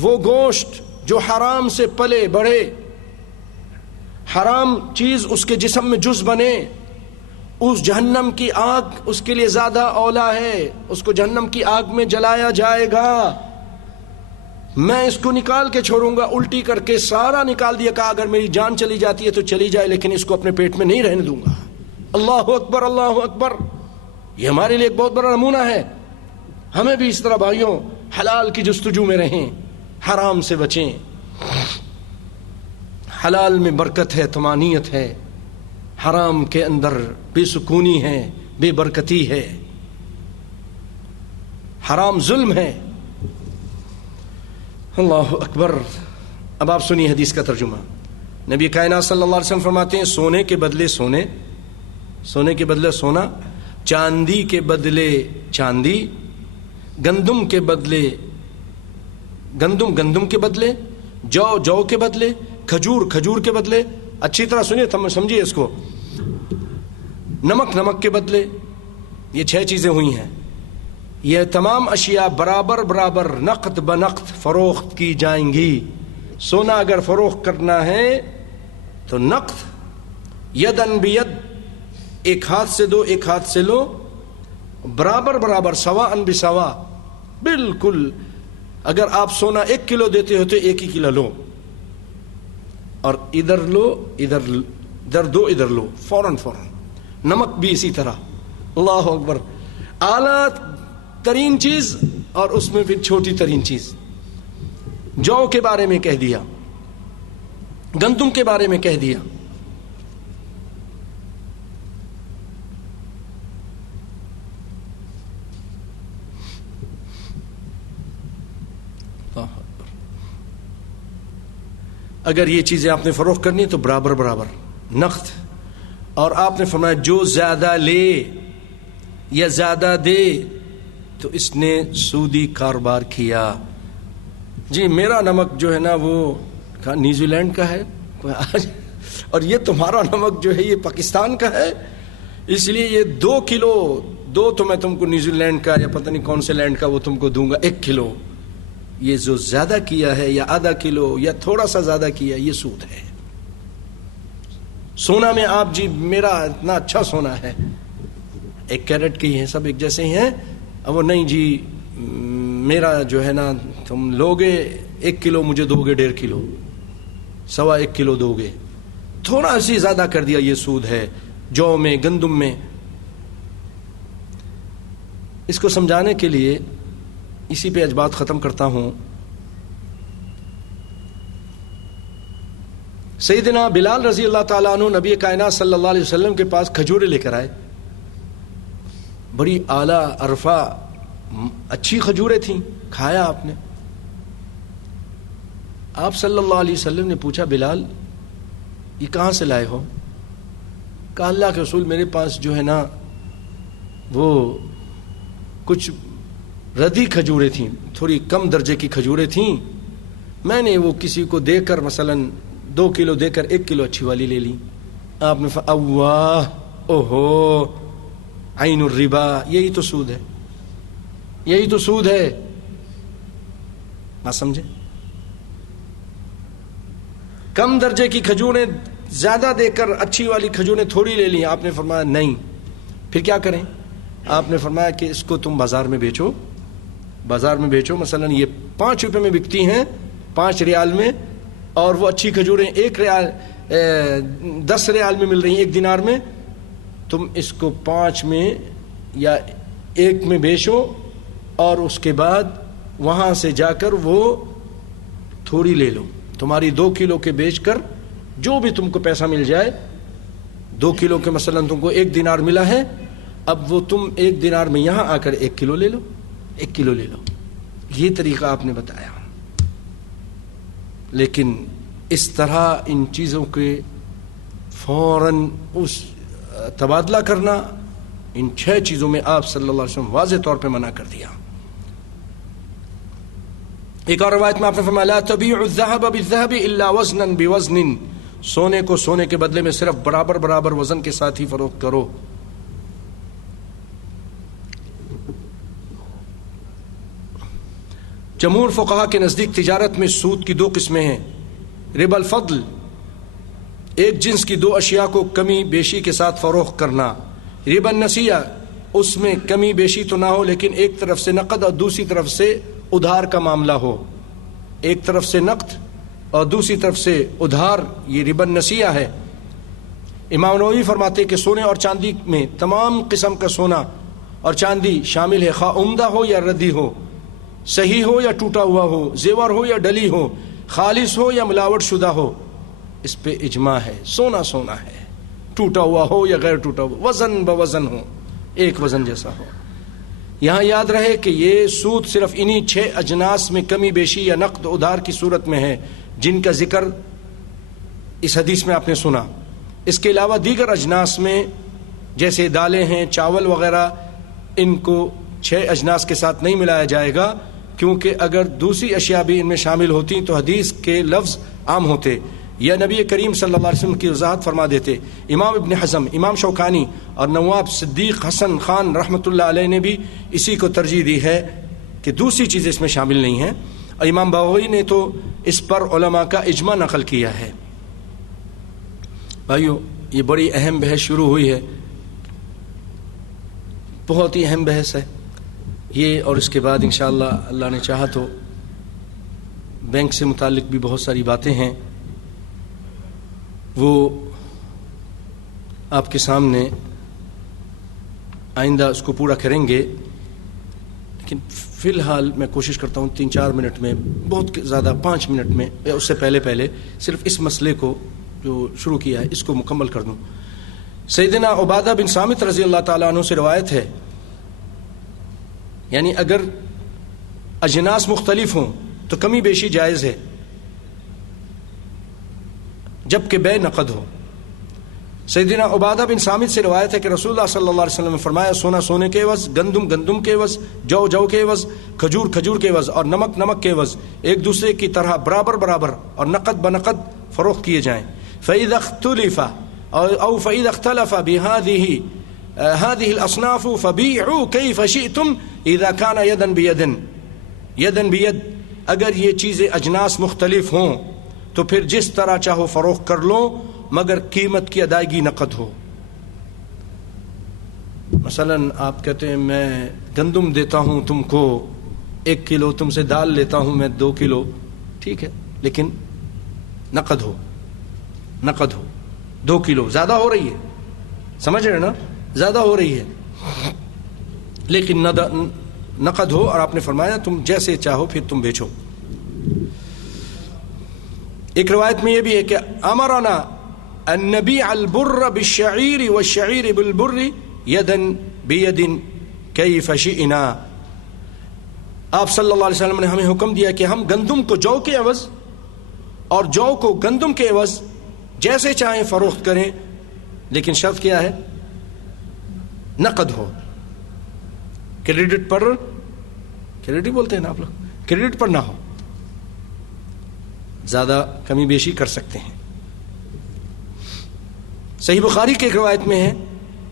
وہ گوشت جو حرام سے پلے بڑھے, حرام چیز اس کے جسم میں جز بنے, اس جہنم کی آگ اس کے لیے زیادہ اولا ہے, اس کو جہنم کی آگ میں جلایا جائے گا. میں اس کو نکال کے چھوڑوں گا، الٹی کر کے سارا نکال دیا، کہا اگر میری جان چلی جاتی ہے تو چلی جائے لیکن اس کو اپنے پیٹ میں نہیں رہنے دوں گا۔ اللہ اکبر، اللہ اکبر۔ یہ ہمارے لیے ایک بہت بڑا نمونہ ہے۔ ہمیں بھی اس طرح بھائیوں حلال کی جستجو میں رہیں، حرام سے بچیں۔ حلال میں برکت ہے، طمانینت ہے، حرام کے اندر بے سکونی ہے، بے برکتی ہے، حرام ظلم ہے۔ اللہ اکبر۔ اب آپ سنیے حدیث کا ترجمہ۔ نبی کائنات صلی اللہ علیہ وسلم فرماتے ہیں سونے کے بدلے سونے، سونے کے بدلے سونا، چاندی کے بدلے چاندی، گندم کے بدلے گندم، گندم کے بدلے جو، جو کے بدلے کھجور، کھجور کے بدلے، اچھی طرح سنیے سمجھیے اس کو، نمک، نمک کے بدلے۔ یہ 6 چیزیں ہوئی ہیں۔ یہ تمام اشیاء برابر برابر نقد بنقد فروخت کی جائیں گی۔ سونا اگر فروخت کرنا ہے تو نقد، یدن بید، ایک ہاتھ سے دو، ایک ہاتھ سے لو، برابر برابر، سواء بسوا، بالکل۔ اگر آپ سونا 1 کلو دیتے ہو تو 1 ہی کلو لو، اور ادھر لو، ادھر دو، ادھر لو، فوراً فوراً۔ نمک بھی اسی طرح۔ اللہ اکبر۔ اعلیٰ ترین چیز اور اس میں پھر چھوٹی ترین چیز۔ جو کے بارے میں کہہ دیا، گندم کے بارے میں کہہ دیا۔ اگر یہ چیزیں آپ نے فروخت کرنی تو برابر برابر نقد۔ اور آپ نے فرمایا جو زیادہ لے یا زیادہ دے تو اس نے سودی کاروبار کیا۔ جی میرا نمک جو ہے نا وہ نیوزی لینڈ کا ہے اور یہ تمہارا نمک جو ہے یہ پاکستان کا ہے، اس لیے یہ 2 کلو، 2 تو میں تم کو نیوزی لینڈ کا یا پتہ نہیں کون سے لینڈ کا وہ تم کو دوں گا، 1 کلو۔ یہ جو زیادہ کیا ہے یا آدھا کلو یا تھوڑا سا زیادہ کیا، یہ سود ہے۔ سونا میں آپ جی میرا اتنا اچھا سونا ہے، 1 کیرٹ کی ہے، سب ایک جیسے ہی ہیں، اب وہ نہیں جی میرا جو ہے نا تم لوگے 1 کلو مجھے دو گے 1.5 کلو، 1.25 کلو دو گے، تھوڑا سی زیادہ کر دیا، یہ سود ہے۔ جو میں، گندم میں۔ اس کو سمجھانے کے لیے اسی پہ آج بات ختم کرتا ہوں۔ سیدنا بلال رضی اللہ تعالیٰ عنہ نبی کائنات صلی اللہ علیہ وسلم کے پاس کھجوریں لے کر آئے، بڑی اعلیٰ عرفہ اچھی کھجوریں تھیں، کھایا آپ نے۔ آپ صلی اللہ علیہ وسلم نے پوچھا بلال یہ کہاں سے لائے ہو؟ کہا اللہ کے رسول میرے پاس جو ہے نا وہ کچھ ردی کھجوریں تھیں، تھوڑی کم درجے کی کھجوریں تھیں، میں نے وہ کسی کو دے کر مثلاً 2 کلو دے کر 1 کلو اچھی والی لے لی۔ آپ نے اوہ اوہو عین الربا، یہی تو سود ہے، یہی تو سود ہے۔ بات سمجھے؟ کم درجے کی کھجوریں زیادہ دے کر اچھی والی کھجوریں تھوڑی لے لی۔ آپ نے فرمایا نہیں، پھر کیا کریں؟ آپ نے فرمایا کہ اس کو تم بازار میں بیچو، بازار میں بیچو، مثلاً یہ 5 روپے میں بکتی ہیں، 5 ریال میں، اور وہ اچھی کھجوریں 1 ریال 10 ریال میں مل رہی ہیں، 1 دینار میں، تم اس کو 5 میں یا 1 میں بیچو، اور اس کے بعد وہاں سے جا کر وہ تھوڑی لے لو، تمہاری 2 کلو کے بیچ کر جو بھی تم کو پیسہ مل جائے، 2 کلو کے مثلاً تم کو 1 دینار ملا ہے، اب وہ تم 1 دینار میں یہاں آ کر 1 کلو لے لو، 1 کلو لے لو۔ یہ طریقہ آپ نے بتایا۔ لیکن اس طرح ان چیزوں کے فوراً اس تبادلہ کرنا، ان 6 چیزوں میں آپ صلی اللہ علیہ وسلم واضح طور پہ منع کر دیا۔ ایک اور روایت میں آپ نے فرمایا لا تبیعوا الذهب بالذهب الا وزنا بوزن، سونے کو سونے کے بدلے میں صرف برابر برابر وزن کے ساتھ ہی فروخت کرو۔ جمہور فقہا کے نزدیک تجارت میں سود کی 2 قسمیں ہیں، ربا الفضل، ایک جنس کی 2 اشیاء کو کمی بیشی کے ساتھ فروخت کرنا، ربا النسیہ، اس میں کمی بیشی تو نہ ہو لیکن ایک طرف سے نقد اور دوسری طرف سے ادھار کا معاملہ ہو، ایک طرف سے نقد اور دوسری طرف سے ادھار، یہ ربا نسیہ ہے۔ امام نووی فرماتے کہ سونے اور چاندی میں تمام قسم کا سونا اور چاندی شامل ہے، خواہ عمدہ ہو یا ردی ہو، صحیح ہو یا ٹوٹا ہوا ہو، زیور ہو یا ڈلی ہو، خالص ہو یا ملاوٹ شدہ ہو، اس پہ اجماع ہے۔ سونا سونا ہے، ٹوٹا ہوا ہو یا غیر ٹوٹا ہوا، وزن بوزن ہو، ایک وزن جیسا ہو۔ یہاں یاد رہے کہ یہ سود صرف انہی 6 اجناس میں کمی بیشی یا نقد ادھار کی صورت میں ہے جن کا ذکر اس حدیث میں آپ نے سنا۔ اس کے علاوہ دیگر اجناس میں جیسے دالیں ہیں، چاول وغیرہ، ان کو 6 اجناس کے ساتھ نہیں ملایا جائے گا، کیونکہ اگر دوسری اشیاء بھی ان میں شامل ہوتی تو حدیث کے لفظ عام ہوتے یا نبی کریم صلی اللہ علیہ وسلم کی وضاحت فرما دیتے۔ امام ابن حزم، امام شوکانی اور نواب صدیق حسن خان رحمۃ اللہ علیہ نے بھی اسی کو ترجیح دی ہے کہ دوسری چیزیں اس میں شامل نہیں ہیں، اور امام بغوی نے تو اس پر علماء کا اجماع نقل کیا ہے۔ بھائیو، یہ بڑی اہم بحث شروع ہوئی ہے، بہت ہی اہم بحث ہے یہ، اور اس کے بعد انشاءاللہ اللہ نے چاہا تو بینک سے متعلق بھی بہت ساری باتیں ہیں، وہ آپ کے سامنے آئندہ اس کو پورا کریں گے، لیکن فی الحال میں کوشش کرتا ہوں 3-4 منٹ میں، بہت زیادہ 5 منٹ میں یا اس سے پہلے صرف اس مسئلے کو جو شروع کیا ہے اس کو مکمل کر دوں۔ سیدنا عبادہ بن صامت رضی اللہ تعالیٰ عنہ سے روایت ہے، یعنی اگر اجناس مختلف ہوں تو کمی بیشی جائز ہے جبکہ بے نقد ہو۔ سیدنا عبادہ بن صامت سے روایت ہے کہ رسول اللہ صلی اللہ علیہ وسلم نے فرمایا، سونا سونے کے عوض، گندم گندم کے عوض، جو جو کے عوض، کھجور کھجور کے عوض اور نمک نمک کے عوض ایک دوسرے کی طرح برابر برابر اور نقد بنقد فروخت کیے جائیں۔ فَإِذَا اخْتُلِفَ أو فَإِذَا اخْتَلَفَ هذه الأصناف فبيعوا كيف شئتم إذا كان يدا بيد يدا بيد، اگر یہ چیزیں اجناس مختلف ہوں تو پھر جس طرح چاہو فروخت کر لو مگر قیمت کی ادائیگی نقد ہو۔ مثلا آپ کہتے ہیں میں گندم دیتا ہوں تم کو 1 کلو، تم سے دال لیتا ہوں میں 2 کلو، ٹھیک ہے، لیکن نقد ہو، نقد ہو۔ 2 کلو زیادہ ہو رہی ہے، سمجھ رہے نا، زیادہ ہو رہی ہے، لیکن نقد ہو، اور آپ نے فرمایا تم جیسے چاہو پھر تم بیچو۔ ایک روایت میں یہ بھی ہے کہ امرنا ان نبيع البر بالشعير والشعير بالبر يدا بيد كيف شئنا۔ آپ صلی اللہ علیہ وسلم نے ہمیں حکم دیا کہ ہم گندم کو جو کے عوض اور جو کو گندم کے عوض جیسے چاہیں فروخت کریں، لیکن شرط کیا ہے؟ نقد ہو، کریڈٹ پر، کریڈٹ بولتے ہیں نا آپ لوگ، کریڈٹ پر نہ ہو، زیادہ کمی بیشی کر سکتے ہیں۔ صحیح بخاری کی ایک روایت میں ہے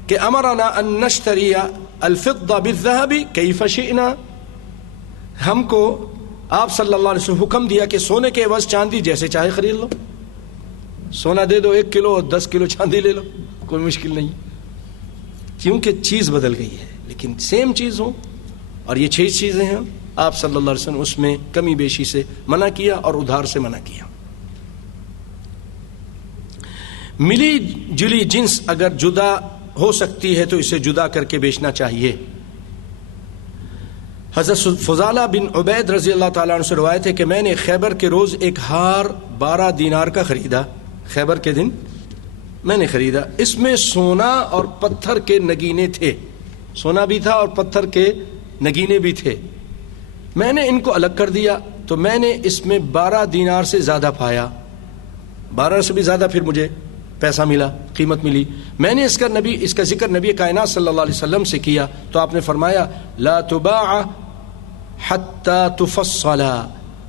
کہ امرنا ان نشتری الفضة بالذهب كيف شئنا، ہم کو آپ صلی اللہ علیہ وسلم حکم دیا کہ سونے کے عوض چاندی جیسے چاہے خرید لو، سونا دے دو 1 کلو اور 10 کلو چاندی لے لو، کوئی مشکل نہیں، کیونکہ چیز بدل گئی ہے، لیکن سیم چیز ہو، اور یہ 6 چیزیں ہیں، آپ صلی اللہ علیہ وسلم اس میں کمی بیشی سے منع کیا اور ادھار سے منع کیا۔ ملی جلی جنس اگر جدا ہو سکتی ہے تو اسے جدا کر کے بیچنا چاہیے۔ حضرت فضالہ بن عبید رضی اللہ تعالیٰ عنہ سے روایت ہے کہ میں نے خیبر کے روز ایک ہار 12 دینار کا خریدا، خیبر کے دن میں نے خریدا، اس میں سونا اور پتھر کے نگینے تھے، سونا بھی تھا اور پتھر کے نگینے بھی تھے، میں نے ان کو الگ کر دیا تو میں نے اس میں 12 دینار سے زیادہ پایا، 12 سے بھی زیادہ پھر مجھے پیسہ ملا، قیمت ملی۔ میں نے اس کا ذکر نبی کائنات صلی اللہ علیہ وسلم سے کیا تو آپ نے فرمایا لا تباع حتی تفصل،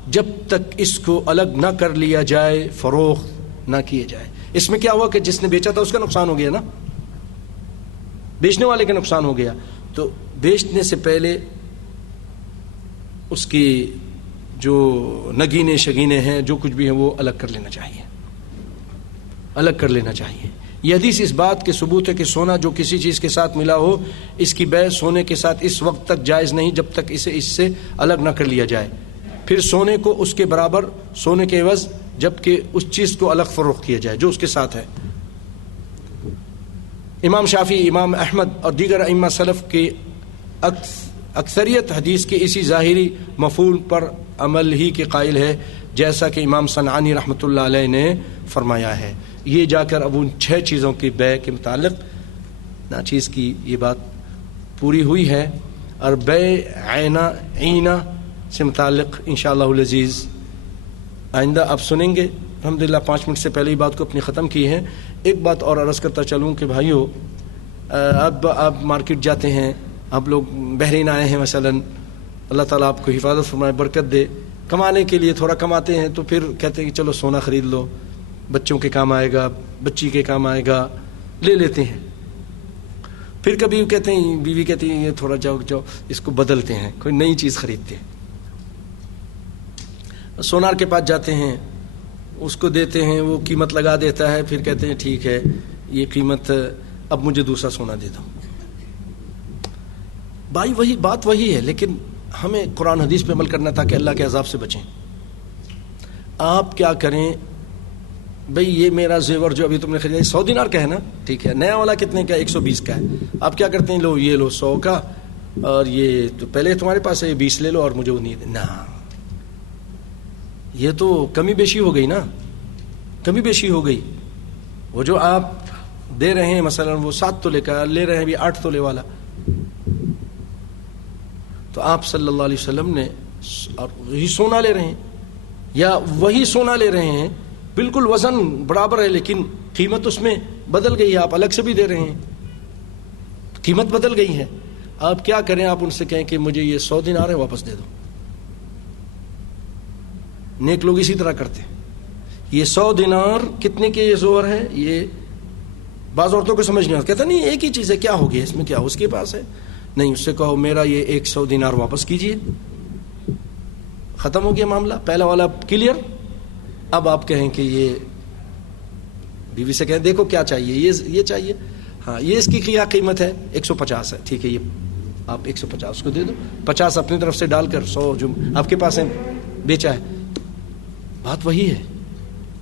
جب تک اس کو الگ نہ کر لیا جائے فروخت نہ کیے جائے۔ اس میں کیا ہوا کہ جس نے بیچا تھا اس کا نقصان ہو گیا نا، بیچنے والے کا نقصان ہو گیا، تو بیچنے سے پہلے اس کی جو نگینے شگینے ہیں جو کچھ بھی ہیں وہ الگ کر لینا چاہیے، الگ کر لینا چاہیے۔ یہ حدیث اس بات کے ثبوت ہے کہ سونا جو کسی چیز کے ساتھ ملا ہو اس کی بیع سونے کے ساتھ اس وقت تک جائز نہیں جب تک اسے اس سے الگ نہ کر لیا جائے۔ پھر سونے کو اس کے برابر سونے کے عوض جبکہ اس چیز کو الگ فروخت کیا جائے جو اس کے ساتھ ہے. امام شافعی، امام احمد اور دیگر ائمہ سلف کی اکثریت حدیث کے اسی ظاہری مفہوم پر عمل ہی کے قائل ہے، جیسا کہ امام صنعانی رحمۃ اللہ علیہ نے فرمایا ہے. یہ جا کر اب ان 6 چیزوں کی بیع کے متعلق ناچیز کی یہ بات پوری ہوئی ہے، اور بیع عینہ سے متعلق انشاءاللہ العزیز آئندہ آپ سنیں گے. الحمدللہ 5 منٹ سے پہلے ہی بات کو اپنی ختم کی ہے. ایک بات اور عرض کرتا چلوں کہ بھائیو، اب آپ مارکیٹ جاتے ہیں، آپ لوگ بحرین آئے ہیں مثلا، اللہ تعالیٰ آپ کو حفاظت فرمائے، برکت دے. کمانے کے لیے تھوڑا کماتے ہیں تو پھر کہتے ہیں کہ چلو سونا خرید لو، بچوں کے کام آئے گا، بچی کے کام آئے گا، لے لیتے ہیں. پھر کبھی کہتے ہیں، بیوی کہتی ہے یہ تھوڑا جاؤ اس کو بدلتے ہیں، کوئی نئی چیز خریدتے ہیں. سونار کے پاس جاتے ہیں، اس کو دیتے ہیں، وہ قیمت لگا دیتا ہے، پھر کہتے ہیں ٹھیک ہے یہ قیمت، اب مجھے دوسرا سونا دے دو. بھائی وہی بات وہی ہے، لیکن ہمیں قرآن حدیث پہ عمل کرنا تاکہ اللہ کے عذاب سے بچیں. آپ کیا کریں بھئی، یہ میرا زیور جو ابھی تم نے خریدا 100 دینار کا ہے نا، ٹھیک ہے، نیا والا کتنے کا 120 کا ہے. آپ کیا کرتے ہیں، لو یہ لو 100 کا، اور یہ تو پہلے تمہارے پاس ہے، 20 لے لو اور مجھے وہ نہیں دینا. یہ تو کمی بیشی ہو گئی نا، کمی بیشی ہو گئی. وہ جو آپ دے رہے ہیں مثلا وہ 7 تولے کا لے رہے ہیں بھی 8 تولے والا. تو آپ صلی اللہ علیہ وسلم نے اور وہی سونا لے رہے ہیں، یا وہی سونا لے رہے ہیں، بالکل وزن برابر ہے لیکن قیمت اس میں بدل گئی ہے، آپ الگ سے بھی دے رہے ہیں، قیمت بدل گئی ہے. آپ کیا کریں، آپ ان سے کہیں کہ مجھے یہ 100 دینار ہے واپس دے دو. نیک لوگ اسی طرح کرتے ہیں. یہ 100 دینار کتنے کے یہ زور ہے، یہ بعض عورتوں کو سمجھ نہیں آتا، کہتا نہیں ایک ہی چیز ہے، کیا ہو گیا اس میں، کیا اس کے پاس ہے. نہیں، اس سے کہو میرا یہ 100 دینار واپس کیجئے، ختم ہو گیا معاملہ، پہلا والا کلیئر. اب آپ کہیں کہ یہ بیوی سے کہیں دیکھو کیا چاہیے، یہ چاہیے، ہاں یہ اس کی کیا قیمت ہے، 150 ہے، ٹھیک ہے یہ آپ 150 کو دے دو، 50 اپنی طرف سے ڈال کر 100 جو آپ کے پاس ہے بیچا ہے. بات وہی ہے،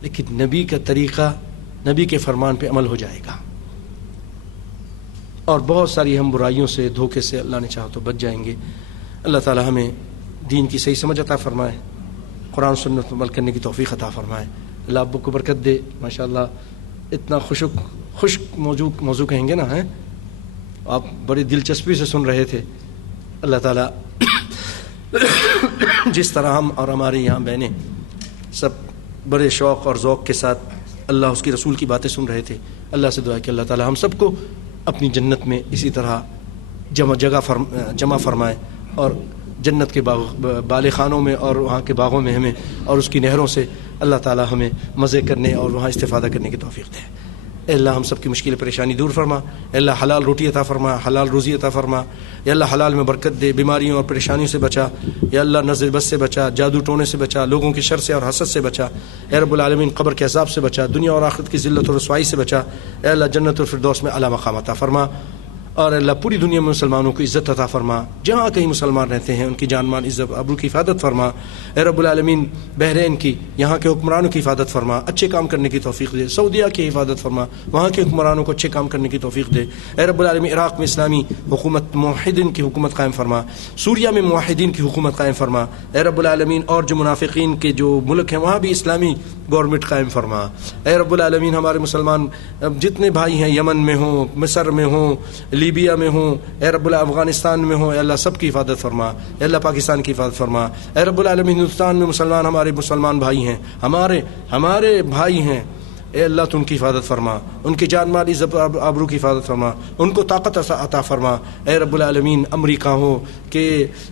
لیکن نبی کا طریقہ، نبی کے فرمان پہ عمل ہو جائے گا، اور بہت ساری ہم برائیوں سے، دھوکے سے اللہ نے چاہا تو بچ جائیں گے. اللہ تعالی ہمیں دین کی صحیح سمجھ عطا فرمائے، قرآن سنت عمل کرنے کی توفیق عطا فرمائے. اللہ آپ کو برکت دے. ماشاءاللہ اتنا خشک موضوع کہیں گے نا، ہیں آپ بڑی دلچسپی سے سن رہے تھے. اللہ تعالیٰ جس طرح ہم اور ہمارے یہاں بہنیں سب بڑے شوق اور ذوق کے ساتھ اللہ اس کی رسول کی باتیں سن رہے تھے، اللہ سے دعا کہ اللہ تعالیٰ ہم سب کو اپنی جنت میں اسی طرح جمع فرمائے، اور جنت کے بالے خانوں میں اور وہاں کے باغوں میں ہمیں اور اس کی نہروں سے اللہ تعالیٰ ہمیں مزے کرنے اور وہاں استفادہ کرنے کی توفیق دے. اے اللہ ہم سب کی مشکل پریشانی دور فرما. اے اللہ حلال روٹی عطا فرما، حلال روزی عطا فرما. یا اللہ حلال میں برکت دے، بیماریوں اور پریشانیوں سے بچا. یا اللہ نظر بد سے بچا، جادو ٹونے سے بچا، لوگوں کے شر سے اور حسد سے بچا. اے رب العالمین قبر کے عذاب سے بچا، دنیا اور آخرت کی ذلت اور رسوائی سے بچا. اے اللہ جنت الفردوس میں اعلیٰ مقام عطا فرما. اور اللہ پوری دنیا میں مسلمانوں کو عزت عطا فرما، جہاں کہیں مسلمان رہتے ہیں ان کی جان مال عزت ابرو کی حفاظت فرما. اے رب العالمین بحرین کی، یہاں کے حکمرانوں کی حفاظت فرما، اچھے کام کرنے کی توفیق دے. سعودیہ کی حفاظت فرما، وہاں کے حکمرانوں کو اچھے کام کرنے کی توفیق دے. اے رب العالمین عراق میں اسلامی حکومت، موحدین کی حکومت قائم فرما. سوریہ میں موحدین کی حکومت قائم فرما. اے رب العالمین اور جو منافقین کے جو ملک ہیں وہاں بھی اسلامی گورنمنٹ قائم فرما. اے رب العالمین ہمارے مسلمان جتنے بھائی ہیں، یمن میں ہوں، مصر میں ہوں، لیبیا میں ہوں، اے رب اللہ افغانستان میں ہوں، اے اللہ سب کی حفاظت فرما. اے اللہ پاکستان کی حفاظت فرما. اے رب العالمین ہندوستان میں مسلمان ہمارے مسلمان بھائی ہیں، ہمارے بھائی ہیں، اے اللہ تو ان کی حفاظت فرما، ان کی جان مال عزت آبرو کی حفاظت فرما، ان کو طاقت عطا فرما. اے رب العالمین امریکہ ہو کہ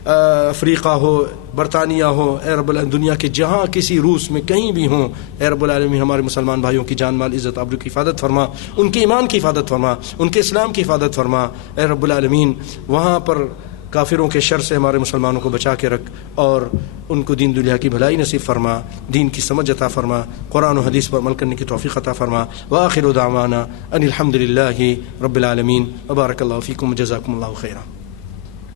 افریقہ ہو، برطانیہ ہو، اے رب العالمین دنیا کے جہاں کسی روس میں کہیں بھی ہوں، اے رب العالمین ہمارے مسلمان بھائیوں کی جان مال عزت آبرو کی حفاظت فرما، ان کے ایمان کی حفاظت فرما، ان کے اسلام کی حفاظت فرما. اے رب العالمین وہاں پر کافروں کے شر سے ہمارے مسلمانوں کو بچا کے رکھ، اور ان کو دین دنیا کی بھلائی نصیب فرما، دین کی سمجھ عطا فرما، قرآن و حدیث پر عمل کرنے کی توفیق عطا فرما. وآخر دعوانا ان الحمد للہ رب العالمین. وبارک اللہ فیکم، جزاکم اللہ خیرا.